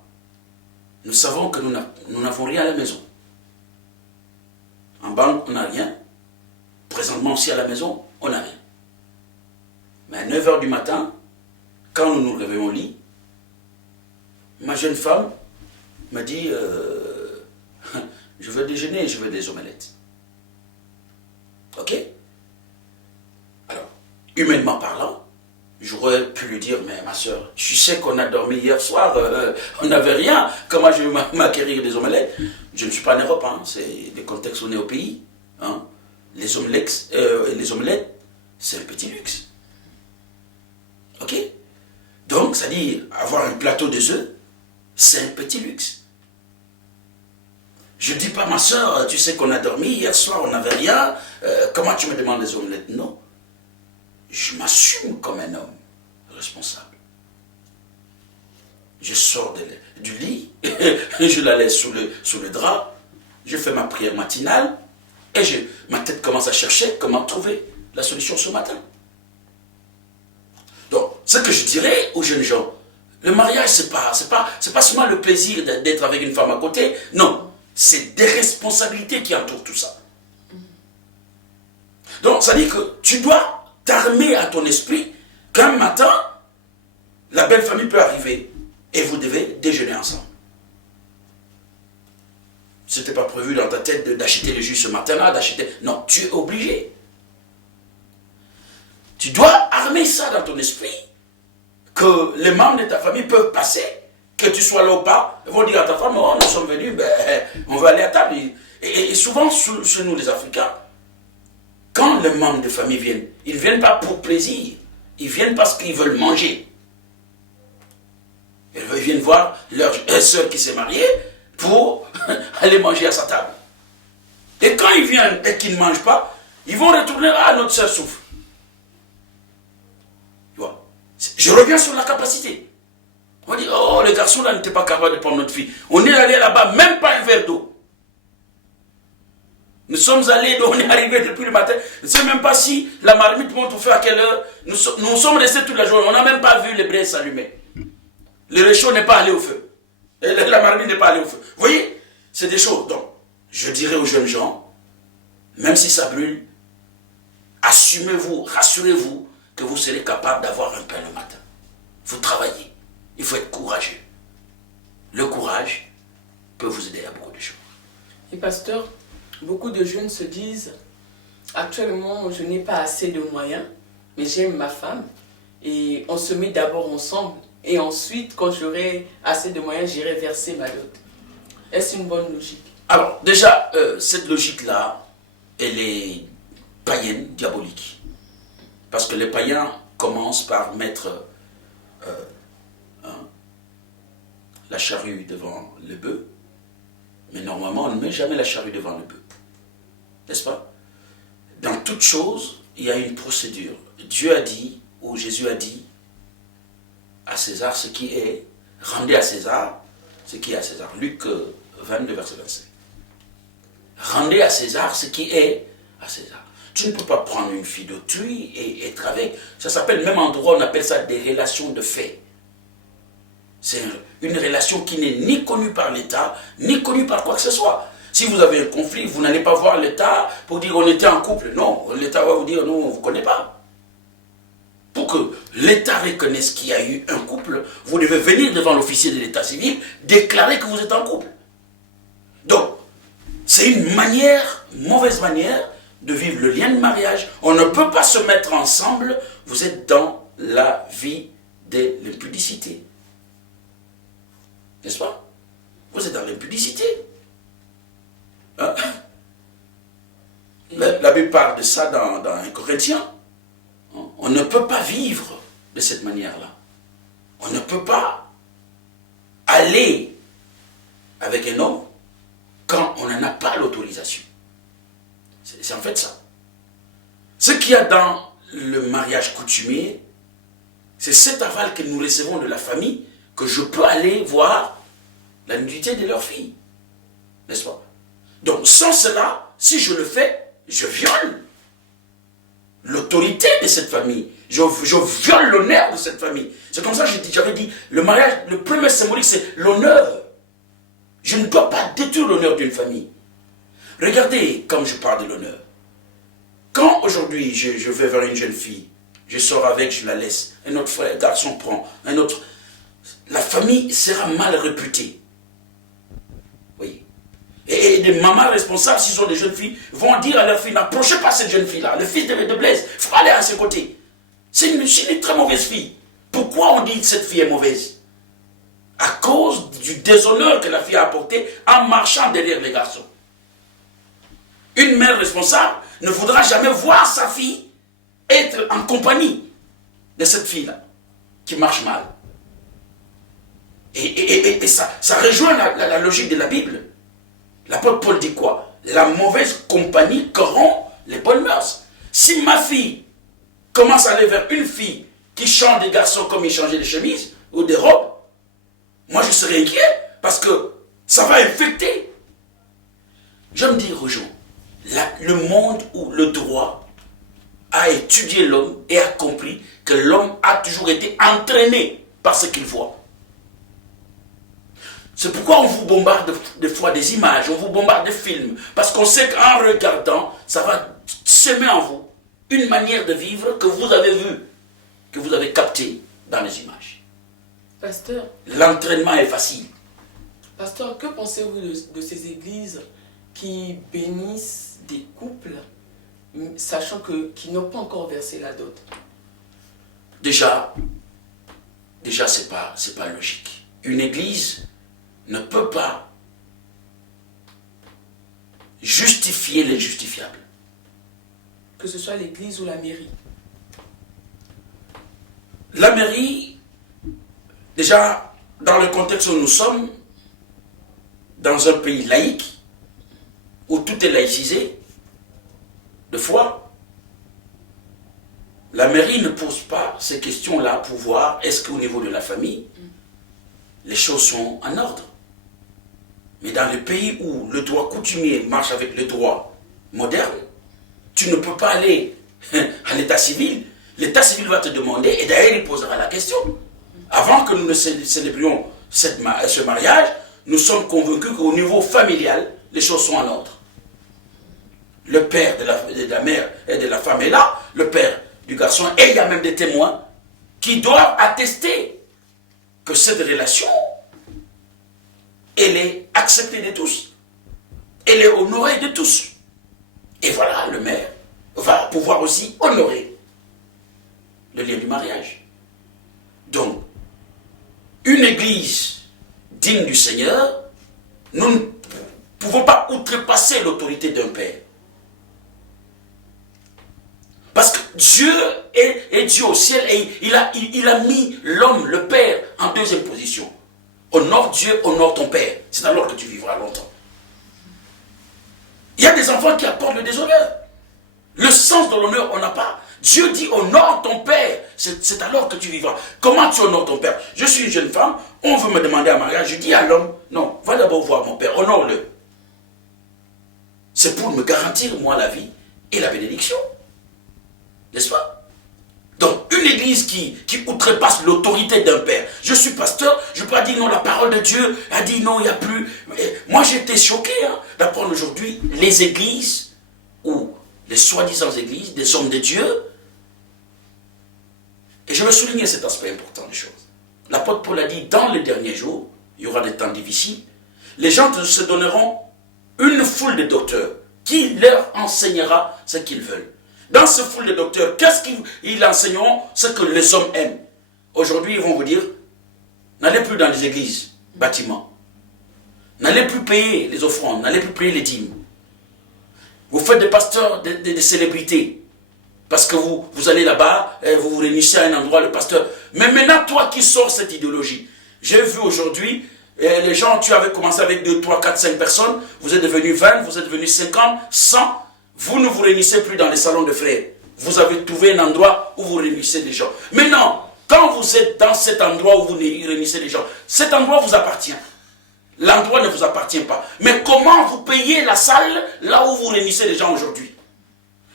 nous savons que nous n'avons rien à la maison. En banque, on n'a rien. Présentement aussi à la maison, on n'a rien. Mais à 9 h du matin, quand nous nous réveillons au lit, ma jeune femme m'a dit je veux déjeuner et je veux des omelettes. Ok? Alors, humainement parlant, j'aurais pu lui dire, mais ma soeur, tu sais qu'on a dormi hier soir, on n'avait rien, comment je vais m'acquérir des omelettes? Je ne suis pas en Europe, hein, c'est le contexte où on est au pays. Hein. Les omelettes, c'est un petit luxe. Ok? Donc, c'est-à-dire, avoir un plateau de œufs, c'est un petit luxe. Je ne dis pas, ma soeur, tu sais qu'on a dormi, hier soir on n'avait rien, comment tu me demandes des omelettes? Non. Je m'assume comme un homme responsable. Je sors du lit, je la laisse sous le drap, je fais ma prière matinale, et ma tête commence à chercher comment trouver la solution ce matin. Donc, ce que je dirais aux jeunes gens, le mariage, c'est pas seulement le plaisir d'être avec une femme à côté, non, c'est des responsabilités qui entourent tout ça. Donc, ça dit que tu dois t'armer à ton esprit qu'un matin, la belle famille peut arriver et vous devez déjeuner ensemble. Ce n'était pas prévu dans ta tête d'acheter le jus ce matin-là, d'acheter... Non, tu es obligé. Tu dois armer ça dans ton esprit, que les membres de ta famille peuvent passer, que tu sois là ou pas, ils vont dire à ta femme, oh, nous sommes venus, on va aller à table. Et souvent, chez nous les Africains, quand les membres de famille viennent, ils ne viennent pas pour plaisir, ils viennent parce qu'ils veulent manger. Ils viennent voir leur soeur qui s'est mariée pour aller manger à sa table. Et quand ils viennent et qu'ils ne mangent pas, ils vont retourner, ah, notre soeur souffre. Tu vois? Je reviens sur la capacité. On dit, oh, le garçon là n'était pas capable de prendre notre fille. On est allé là-bas, même pas un verre d'eau. Nous sommes allés, on est arrivé depuis le matin. Je ne sais même pas si la marmite monte au feu à quelle heure. Nous sommes restés toute la journée. On n'a même pas vu les braises s'allumer. Le réchaud n'est pas allé au feu. Et la marmite n'est pas allée au feu. Vous voyez, c'est des choses. Donc, je dirais aux jeunes gens, même si ça brûle, assumez-vous, rassurez-vous que vous serez capable d'avoir un pain le matin. Vous travaillez. Il faut être courageux. Le courage peut vous aider à beaucoup de choses. Et pasteur, beaucoup de jeunes se disent, actuellement je n'ai pas assez de moyens, mais j'aime ma femme et on se met d'abord ensemble et ensuite quand j'aurai assez de moyens, j'irai verser ma dot. Est-ce une bonne logique? Alors déjà, cette logique-là, elle est païenne, diabolique. Parce que les païens commencent par mettre la charrue devant le bœuf, mais normalement on ne met jamais la charrue devant le bœuf. N'est-ce pas? Dans toute chose, il y a une procédure. Dieu a dit, ou Jésus a dit, à César ce qui est, rendez à César ce qui est à César. Luc 22, verset 25. Rendez à César ce qui est à César. Tu ne peux pas prendre une fille d'autrui et être avec. Ça s'appelle, même en droit, on appelle ça des relations de fait. C'est une relation qui n'est ni connue par l'État, ni connue par quoi que ce soit. Si vous avez un conflit, vous n'allez pas voir l'État pour dire on était en couple. Non, l'État va vous dire non, on ne vous connaît pas. Pour que l'État reconnaisse qu'il y a eu un couple, vous devez venir devant l'officier de l'État civil, déclarer que vous êtes en couple. Donc, c'est une manière, mauvaise manière, de vivre le lien de mariage. On ne peut pas se mettre ensemble, vous êtes dans la vie de l'impudicité. N'est-ce pas? Vous êtes dans l'impudicité. Hein? La Bible parle de ça dans 1 Corinthiens. On ne peut pas vivre de cette manière-là. On ne peut pas aller avec un homme quand on n'en a pas l'autorisation. C'est en fait ça. Ce qu'il y a dans le mariage coutumier, c'est cet aval que nous recevons de la famille que je peux aller voir la nudité de leur fille. N'est-ce pas? Donc sans cela, si je le fais, je viole l'autorité de cette famille. Je viole l'honneur de cette famille. C'est comme ça que j'avais dit, le mariage, le premier symbolique, c'est l'honneur. Je ne dois pas détruire l'honneur d'une famille. Regardez comme je parle de l'honneur. Quand aujourd'hui je vais vers une jeune fille, je sors avec, je la laisse, un autre frère, garçon prend, un autre, la famille sera mal réputée. Oui. Et des mamans responsables, s'ils ont des jeunes filles, vont dire à leur fille, n'approchez pas cette jeune fille-là, le fils de Blaise, il faut aller à ses côtés. C'est une très mauvaise fille. Pourquoi on dit que cette fille est mauvaise? À cause du déshonneur que la fille a apporté en marchant derrière les garçons. Une mère responsable ne voudra jamais voir sa fille être en compagnie de cette fille-là, qui marche mal. Et ça rejoint la logique de la Bible. L'apôtre Paul dit quoi? La mauvaise compagnie corrompt les bonnes mœurs. Si ma fille commence à aller vers une fille qui change des garçons comme ils changeaient des chemises ou des robes, moi je serai inquiet parce que ça va infecter. J'aime dire aux gens, le monde où le droit a étudié l'homme et a compris que l'homme a toujours été entraîné par ce qu'il voit. C'est pourquoi on vous bombarde des fois des images, on vous bombarde des films, parce qu'on sait qu'en regardant, ça va semer en vous une manière de vivre que vous avez vue, que vous avez captée dans les images. Pasteur, l'entraînement est facile. Pasteur, que pensez-vous de ces églises qui bénissent des couples, sachant qu'ils n'ont pas encore versé la dot? Déjà c'est pas logique. Une église ne peut pas justifier l'injustifiable. Que ce soit l'église ou la mairie. La mairie, déjà, dans le contexte où nous sommes, dans un pays laïque, où tout est laïcisé, de foi, la mairie ne pose pas ces questions-là pour voir est-ce qu'au niveau de la famille, les choses sont en ordre. Mais dans les pays où le droit coutumier marche avec le droit moderne, tu ne peux pas aller à l'état civil. L'état civil va te demander, et d'ailleurs il posera la question. Avant que nous ne célébrions ce mariage, nous sommes convaincus qu'au niveau familial, les choses sont en ordre. Le père de la mère et de la femme est là, le père du garçon, et il y a même des témoins qui doivent attester que cette relation, elle est acceptée de tous. Elle est honorée de tous. Et voilà, le maire va pouvoir aussi honorer le lien du mariage. Donc, une église digne du Seigneur, nous ne pouvons pas outrepasser l'autorité d'un père. Parce que Dieu est Dieu au ciel et il a mis l'homme, le père, en deuxième position. Honore Dieu, honore ton père. C'est alors que tu vivras longtemps. Il y a des enfants qui apportent le déshonneur. Le sens de l'honneur, on n'a pas. Dieu dit honore ton père. C'est alors que tu vivras. Comment tu honores ton père? Je suis une jeune femme, on veut me demander un mariage. Je dis à l'homme, non, va d'abord voir mon père, honore-le. C'est pour me garantir, moi, la vie et la bénédiction. N'est-ce pas? Donc, une église qui outrepasse l'autorité d'un père. Je suis pasteur, je ne peux pas dire non, la parole de Dieu a dit non, il n'y a plus. Moi, j'étais choqué d'apprendre aujourd'hui les églises, ou les soi-disant églises, des hommes de Dieu. Et je veux souligner cet aspect important des choses. L'apôtre Paul a dit, dans les derniers jours, il y aura des temps difficiles, les gens se donneront une foule de docteurs qui leur enseignera ce qu'ils veulent. Dans ce foule de docteurs, qu'est-ce qu'ils enseigneront? Ce que les hommes aiment. Aujourd'hui, ils vont vous dire, n'allez plus dans les églises. bâtiment. N'allez plus payer les offrandes, n'allez plus payer les dîmes. Vous faites des pasteurs, des célébrités. Parce que vous allez là-bas, vous vous réunissez à un endroit, le pasteur. Mais maintenant, toi qui sors cette idéologie, j'ai vu aujourd'hui, les gens, tu avais commencé avec 2, 3, 4, 5 personnes, vous êtes devenus 20, vous êtes devenus 50, 100, vous ne vous réunissez plus dans les salons de frères. Vous avez trouvé un endroit où vous réunissez les gens. Maintenant, quand vous êtes dans cet endroit où vous réunissez les gens, cet endroit vous appartient. L'endroit ne vous appartient pas. Mais comment vous payez la salle là où vous réunissez les gens aujourd'hui?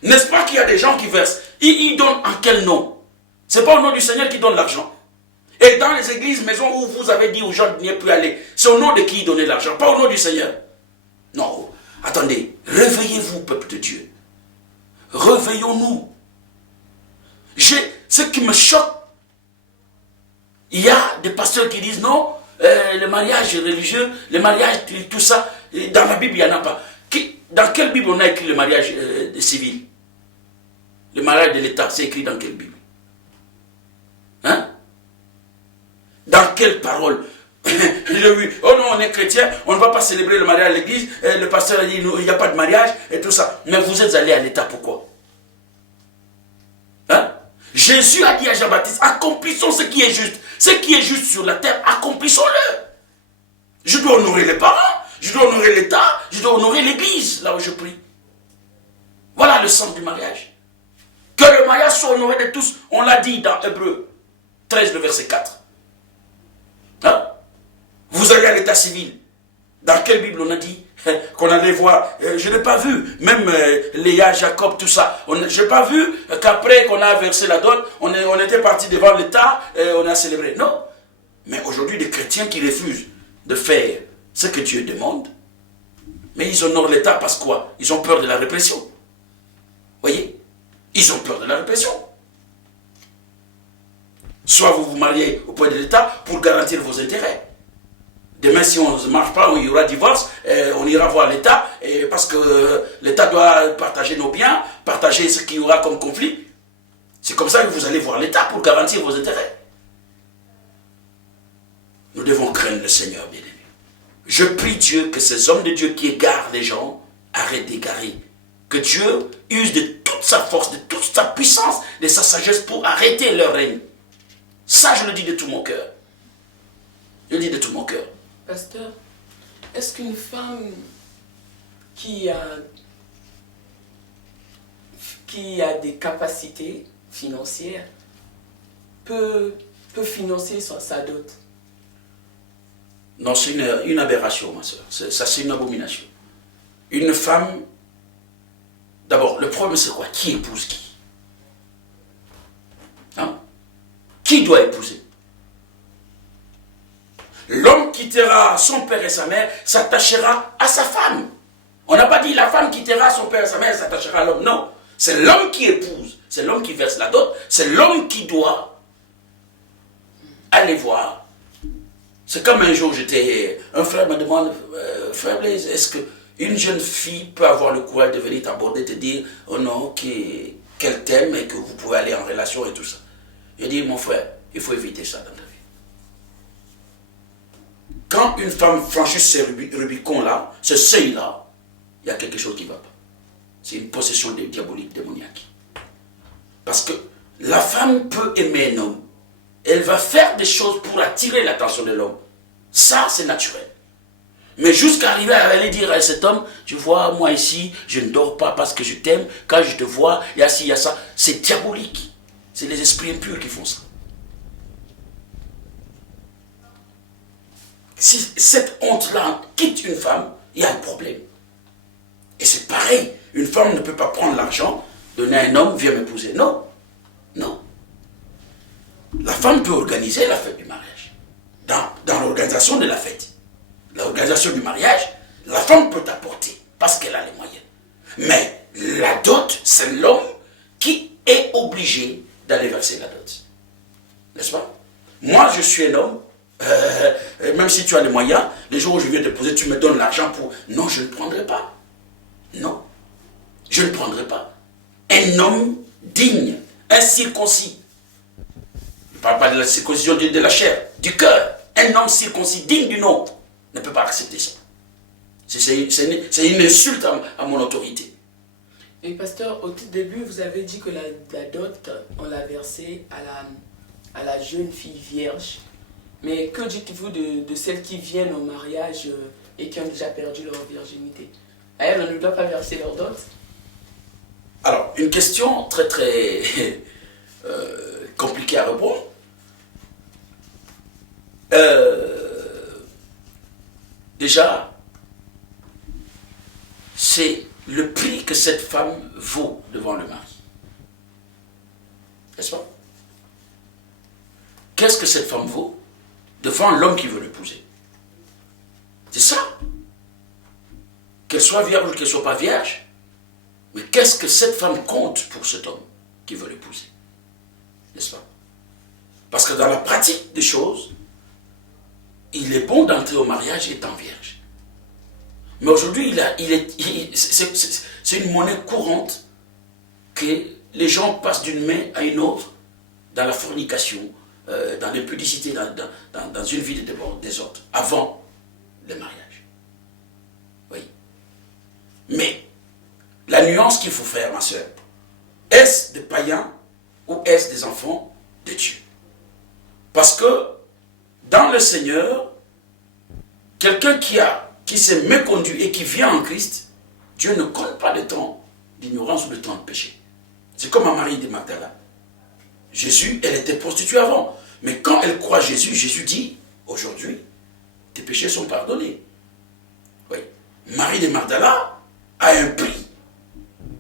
N'est-ce pas qu'il y a des gens qui versent? Ils donnent en quel nom? Ce n'est pas au nom du Seigneur qu'ils donnent l'argent. Et dans les églises, maisons où vous avez dit aux gens de n'y plus aller, c'est au nom de qui ils donnaient l'argent? Pas au nom du Seigneur. Non. Attendez, réveillez-vous, peuple de Dieu. Réveillons-nous. Ce qui me choque, il y a des pasteurs qui disent non, le mariage religieux, le mariage, tout ça, dans la Bible, il n'y en a pas. Dans quelle Bible on a écrit le mariage civil? Le mariage de l'État, c'est écrit dans quelle Bible? Hein? Dans quelle parole? Oh non, on est chrétien, on ne va pas célébrer le mariage à l'église, le pasteur a dit il n'y a pas de mariage, et tout ça. Mais vous êtes allé à l'État, pourquoi? Hein? Jésus a dit à Jean-Baptiste, accomplissons ce qui est juste. Ce qui est juste sur la terre, accomplissons-le. Je dois honorer les parents, je dois honorer l'État, je dois honorer l'église, là où je prie. Voilà le sens du mariage. Que le mariage soit honoré de tous, on l'a dit dans Hébreux 13, le verset 4. Hein? Vous allez à l'état civil. Dans quelle Bible on a dit qu'on allait voir? Je n'ai pas vu. Même Léa, Jacob, tout ça. Je n'ai pas vu qu'après qu'on a versé la dot, on était parti devant l'État, on a célébré. Non. Mais aujourd'hui, des chrétiens qui refusent de faire ce que Dieu demande, mais ils honorent l'État parce quoi? Ils ont peur de la répression. Voyez? Ils ont peur de la répression. Soit vous vous mariez auprès de l'État pour garantir vos intérêts. Demain, si on ne marche pas, il y aura divorce, on ira voir l'État, parce que l'État doit partager nos biens, partager ce qu'il y aura comme conflit. C'est comme ça que vous allez voir l'État pour garantir vos intérêts. Nous devons craindre le Seigneur, bien-aimé. Je prie Dieu que ces hommes de Dieu qui égarent les gens arrêtent d'égarer. Que Dieu use de toute sa force, de toute sa puissance, de sa sagesse pour arrêter leur règne. Ça, je le dis de tout mon cœur. Je le dis de tout mon cœur. Pasteur, est-ce qu'une femme qui a des capacités financières peut financer sa dot? Non, c'est une aberration, ma soeur. Ça, c'est une abomination. Une femme, d'abord, le problème, c'est quoi? Qui épouse qui? Hein? Qui doit épouser? L'homme quittera son père et sa mère, s'attachera à sa femme. On n'a pas dit la femme quittera son père et sa mère, s'attachera à l'homme. Non, c'est l'homme qui épouse, c'est l'homme qui verse la dot, c'est l'homme qui doit aller voir. C'est comme un jour, un frère me demande, frère Blaise, est-ce qu'une jeune fille peut avoir le courage de venir t'aborder, te dire, oh non, qu'elle t'aime et que vous pouvez aller en relation et tout ça? Je dis, mon frère, il faut éviter ça dans ta vie. Quand une femme franchit ces Rubicons-là, ce seuil-là, il y a quelque chose qui ne va pas. C'est une possession diabolique, démoniaque. Parce que la femme peut aimer un homme. Elle va faire des choses pour attirer l'attention de l'homme. Ça, c'est naturel. Mais jusqu'à arriver à aller dire à cet homme, tu vois, moi ici, je ne dors pas parce que je t'aime. Quand je te vois, il y a ci, il y a ça. C'est diabolique. C'est les esprits impurs qui font ça. Si cette honte-là quitte une femme, il y a un problème. Et c'est pareil. Une femme ne peut pas prendre l'argent, donner à un homme, viens m'épouser. Non. Non. La femme peut organiser la fête du mariage. Dans l'organisation de la fête, l'organisation du mariage, la femme peut apporter parce qu'elle a les moyens. Mais la dot, c'est l'homme qui est obligé d'aller verser la dot. N'est-ce pas? Moi, je suis un homme, même si tu as les moyens, les jours où je viens te poser, tu me donnes l'argent pour... Non, je ne prendrai pas. Non. Je ne prendrai pas. Un homme digne, un circoncis. Je ne parle pas de la circoncision de la chair, du cœur. Un homme circoncis, digne du nom, ne peut pas accepter ça. C'est une insulte à mon autorité. Et pasteur, au tout début, vous avez dit que la dot, on l'a versée à la jeune fille vierge. Mais que dites-vous de celles qui viennent au mariage et qui ont déjà perdu leur virginité? À elles, on ne doit pas verser leur dot? Alors, une question très très compliquée à répondre. Déjà, c'est le prix que cette femme vaut devant le mari. N'est-ce pas? Qu'est-ce que cette femme vaut devant l'homme qui veut l'épouser? C'est ça. Qu'elle soit vierge ou qu'elle ne soit pas vierge, mais qu'est-ce que cette femme compte pour cet homme qui veut l'épouser? N'est-ce pas? Parce que dans la pratique des choses, il est bon d'entrer au mariage étant vierge. Mais aujourd'hui, c'est une monnaie courante que les gens passent d'une main à une autre dans la fornication, dans l'impudicité, dans une vie de désordre, avant le mariage. Oui. Mais, la nuance qu'il faut faire, ma soeur, est-ce des païens ou est-ce des enfants de Dieu? Parce que, dans le Seigneur, quelqu'un qui s'est méconduit et qui vient en Christ, Dieu ne compte pas le temps d'ignorance ou le temps de péché. C'est comme à Marie de Magdala. Jésus, elle était prostituée avant. Mais quand elle croit Jésus, Jésus dit, aujourd'hui, tes péchés sont pardonnés. Oui. Marie de Magdala a un prix.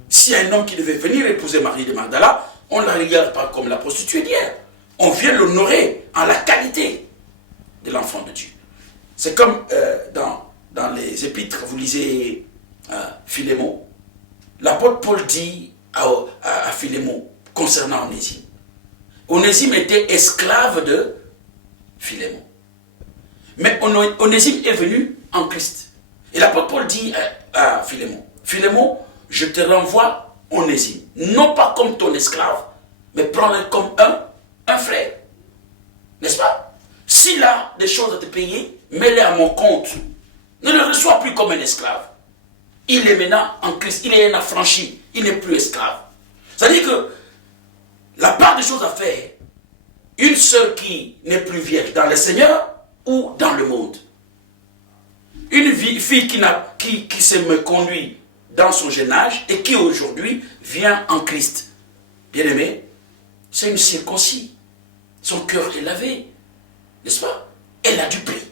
Si un homme qui devait venir épouser Marie de Magdala, on ne la regarde pas comme la prostituée d'hier. On vient l'honorer en la qualité de l'enfant de Dieu. C'est comme dans les épîtres, vous lisez Philémon. L'apôtre Paul dit à Philémon concernant Onésime. Onésime était esclave de Philémon. Mais Onésime est venu en Christ. Et l'apôtre Paul dit à Philémon, Philémon, je te renvoie Onésime. Non pas comme ton esclave, mais prends-le comme un frère. N'est-ce pas? S'il a des choses à te payer, mets-les à mon compte. Ne le reçois plus comme un esclave. Il est maintenant en Christ. Il est un affranchi. Il n'est plus esclave. C'est-à-dire que la part des choses à faire, une sœur qui n'est plus vierge dans le Seigneur ou dans le monde. Une fille qui se me conduit dans son jeune âge et qui aujourd'hui vient en Christ. Bien-aimé, c'est une circoncis. Son cœur est lavé. N'est-ce pas? Elle a du prix.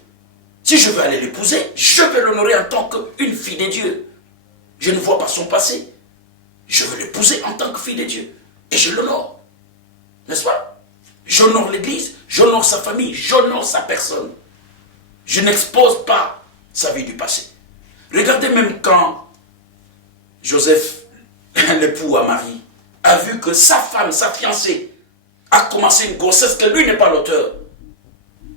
Si je veux aller l'épouser, je vais l'honorer en tant qu'une fille de Dieu. Je ne vois pas son passé. Je veux l'épouser en tant que fille de Dieu. Et je l'honore. N'est-ce pas? J'honore l'Église, j'honore sa famille, j'honore sa personne. Je n'expose pas sa vie du passé. Regardez même quand Joseph, l'époux à Marie, a vu que sa femme, sa fiancée, a commencé une grossesse que lui n'est pas l'auteur.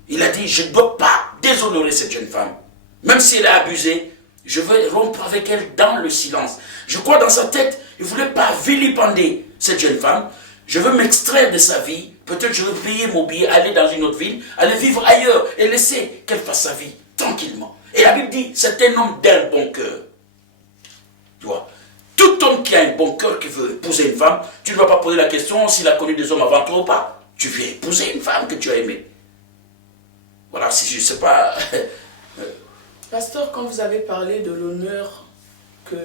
Il a dit, je ne dois pas déshonorer cette jeune femme. Même si elle a abusé, je veux rompre avec elle dans le silence. Je crois dans sa tête, il ne voulait pas vilipender cette jeune femme. Je veux m'extraire de sa vie. Peut-être je veux payer mon billet, aller dans une autre ville, aller vivre ailleurs et laisser qu'elle fasse sa vie tranquillement. Et la Bible dit, c'est un homme d'un bon cœur. Tu vois, tout homme qui a un bon cœur, qui veut épouser une femme, tu ne vas pas poser la question s'il a connu des hommes avant toi ou pas. Tu viens épouser une femme que tu as aimée. Voilà, si je ne sais pas. Pasteur, quand vous avez parlé de l'honneur, que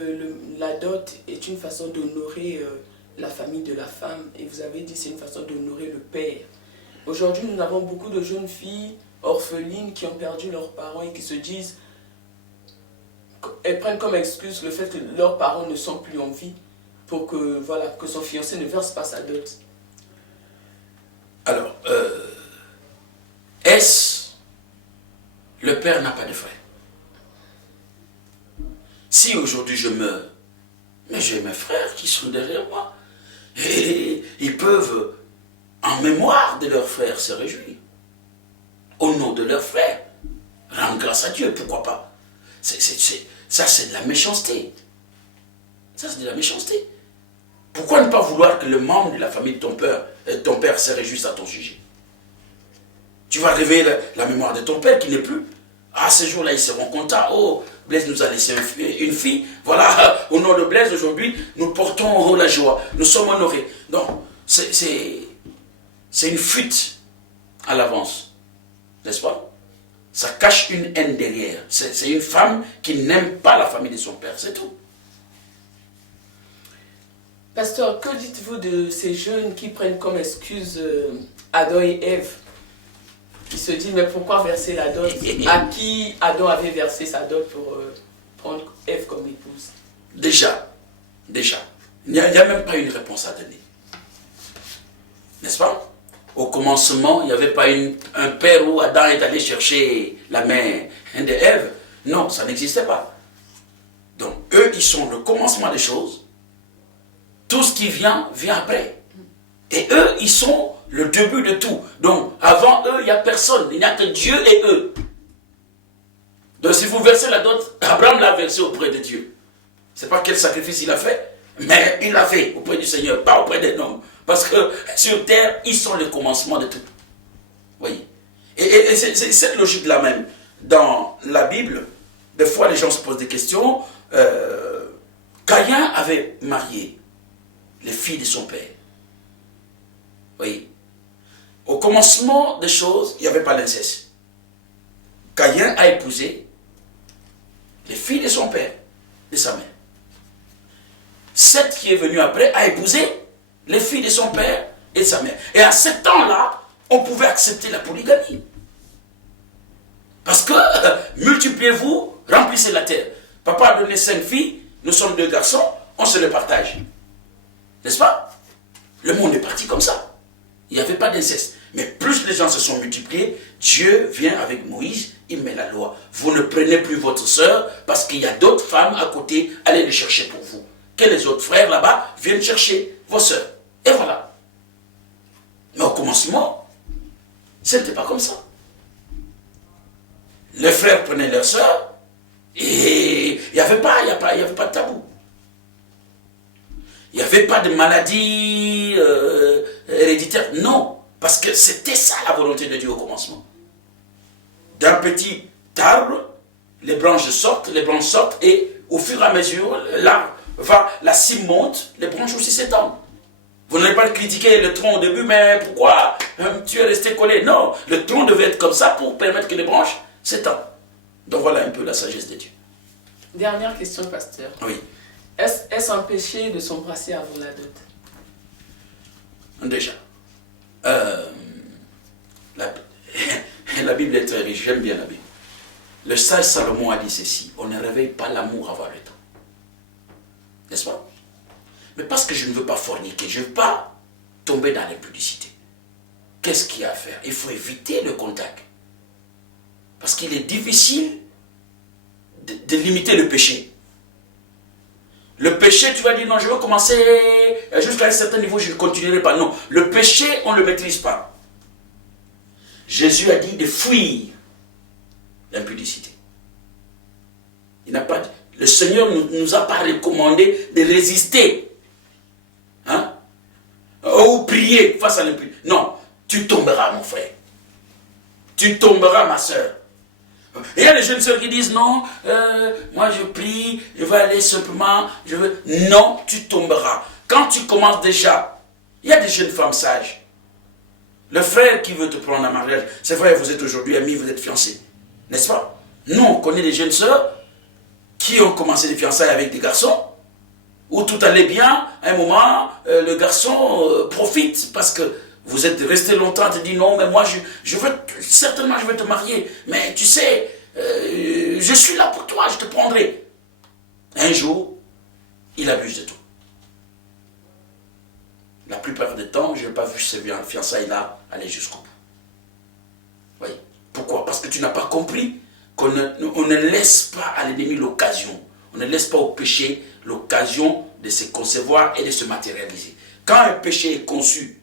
la dot est une façon d'honorer la famille de la femme, et vous avez dit c'est une façon d'honorer le père. Aujourd'hui, nous avons beaucoup de jeunes filles orphelines qui ont perdu leurs parents et qui se disent, elles prennent comme excuse le fait que leurs parents ne sont plus en vie pour que, voilà, que son fiancé ne verse pas sa dot. Alors, est-ce le père n'a pas de frère? Si aujourd'hui je meurs, mais j'ai mes frères qui sont derrière moi. Et ils peuvent, en mémoire de leurs frères, se réjouir. Au nom de leurs frères, rendre grâce à Dieu, pourquoi pas? Ça, c'est de la méchanceté. Ça, c'est de la méchanceté. Pourquoi ne pas vouloir que le membre de la famille de ton père se réjouisse à ton sujet? Tu vas réveiller la mémoire de ton père qui n'est plus. Ah, ce jour-là, ils seront contents. Oh, Blaise nous a laissé une fille. Voilà, au nom de Blaise, aujourd'hui, nous portons la joie. Nous sommes honorés. Donc, c'est une fuite à l'avance. N'est-ce pas? Ça cache une haine derrière. C'est une femme qui n'aime pas la famille de son père. C'est tout. Pasteur, que dites-vous de ces jeunes qui prennent comme excuse Adam et Ève? Qui se disent, mais pourquoi verser la dot? À qui Adam avait versé sa dot pour prendre Ève comme épouse? Déjà, il n'y a même pas une réponse à donner. N'est-ce pas? Au commencement, il n'y avait pas un père où Adam est allé chercher la main de Ève. Non, ça n'existait pas. Donc, eux, ils sont le commencement des choses. Tout ce qui vient après. Et eux, ils sont le début de tout. Donc, avant eux, il n'y a personne. Il n'y a que Dieu et eux. Donc, si vous versez la dot, Abraham l'a versé auprès de Dieu. Je ne sais pas quel sacrifice il a fait, mais il l'a fait auprès du Seigneur, pas auprès des hommes. Parce que sur terre, ils sont le commencement de tout. Oui. Et c'est cette logique-là même. Dans la Bible, des fois, les gens se posent des questions. Caïn avait marié les filles de son père. Oui. Au commencement des choses, il n'y avait pas l'inceste. Caïn a épousé les filles de son père, de sa mère. Seth qui est venu après a épousé les filles de son père et de sa mère. Et à ce temps-là, on pouvait accepter la polygamie. Parce que multipliez-vous, remplissez la terre. Papa a donné 5 filles, nous sommes 2 garçons, on se les partage. N'est-ce pas? Le monde est parti comme ça. Il n'y avait pas d'inceste. Mais plus les gens se sont multipliés, Dieu vient avec Moïse, il met la loi. Vous ne prenez plus votre soeur parce qu'il y a d'autres femmes à côté, allez les chercher pour vous. Que les autres frères là-bas viennent chercher vos soeurs. Et voilà. Mais au commencement, ce n'était pas comme ça. Les frères prenaient leurs soeurs et il n'y avait pas de tabou. Il n'y avait pas de maladie héréditaire. Non, parce que c'était ça la volonté de Dieu au commencement. D'un petit arbre, les branches sortent et au fur et à mesure, l'arbre va, la cime monte, les branches aussi s'étendent. Vous n'allez pas critiquer le tronc au début, mais pourquoi tu es resté collé? Non, le tronc devait être comme ça pour permettre que les branches s'étendent. Donc voilà un peu la sagesse de Dieu. Dernière question, pasteur. Oui. Est-ce un péché de s'embrasser avant la dot? Déjà. La Bible est très riche, j'aime bien la Bible. Le sage Salomon a dit ceci: on ne réveille pas l'amour avant le temps. N'est-ce pas? Mais parce que je ne veux pas forniquer, je ne veux pas tomber dans l'impudicité. Qu'est-ce qu'il y a à faire? Il faut éviter le contact. Parce qu'il est difficile de limiter le péché. Le péché, tu vas dire non, je veux commencer jusqu'à un certain niveau, je ne continuerai pas. Non, le péché, on ne le maîtrise pas. Jésus a dit de fuir l'impudicité. Le Seigneur ne nous a pas recommandé de résister. Hein? Ou prier face à l'impudicité. Non, tu tomberas, mon frère. Tu tomberas, ma soeur. Et il y a des jeunes sœurs qui disent non, moi je prie, je vais aller simplement, Non, tu tomberas. Quand tu commences déjà, il y a des jeunes femmes sages. Le frère qui veut te prendre en mariage, c'est vrai, vous êtes aujourd'hui amis, vous êtes fiancés. N'est-ce pas? Nous, on connaît des jeunes sœurs qui ont commencé des fiançailles avec des garçons, où tout allait bien, à un moment, le garçon profite parce que vous êtes resté longtemps, te dit non, mais moi, certainement je vais te marier, mais tu sais, je suis là pour toi, je te prendrai. Un jour, il abuse de tout. La plupart du temps, je n'ai pas vu ces fiançailles-là aller jusqu'au bout. Oui. Pourquoi? Parce que tu n'as pas compris qu'on ne laisse pas à l'ennemi l'occasion, on ne laisse pas au péché l'occasion de se concevoir et de se matérialiser. Quand un péché est conçu,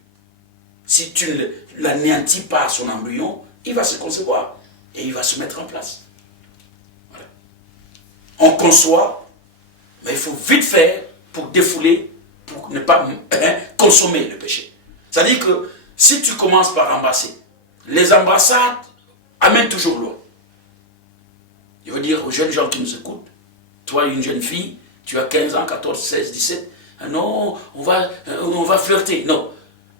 si tu ne l'anéantis pas à son embryon, il va se concevoir et il va se mettre en place. Voilà. On conçoit, mais il faut vite faire pour défouler, pour ne pas consommer le péché. C'est-à-dire que si tu commences par embrasser, les embrassades amènent toujours loin. Je veux dire aux jeunes gens qui nous écoutent, toi une jeune fille, tu as 15 ans, 14, 16, 17, non, on va flirter. Non,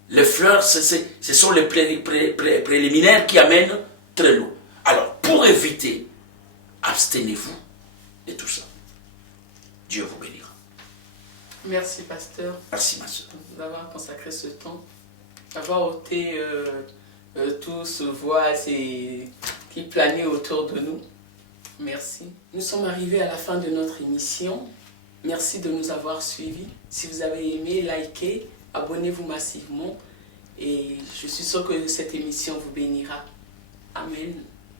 les fleurs, ce sont les préliminaires qui amènent très loin. Alors, pour éviter, abstenez-vous de tout ça. Dieu vous bénira. Merci, pasteur. Merci, ma soeur. D'avoir consacré ce temps, d'avoir ôté tout ce voile qui planait autour de nous. Merci. Nous sommes arrivés à la fin de notre émission. Merci de nous avoir suivis. Si vous avez aimé, likez, abonnez-vous massivement. Et je suis sûre que cette émission vous bénira. Amen.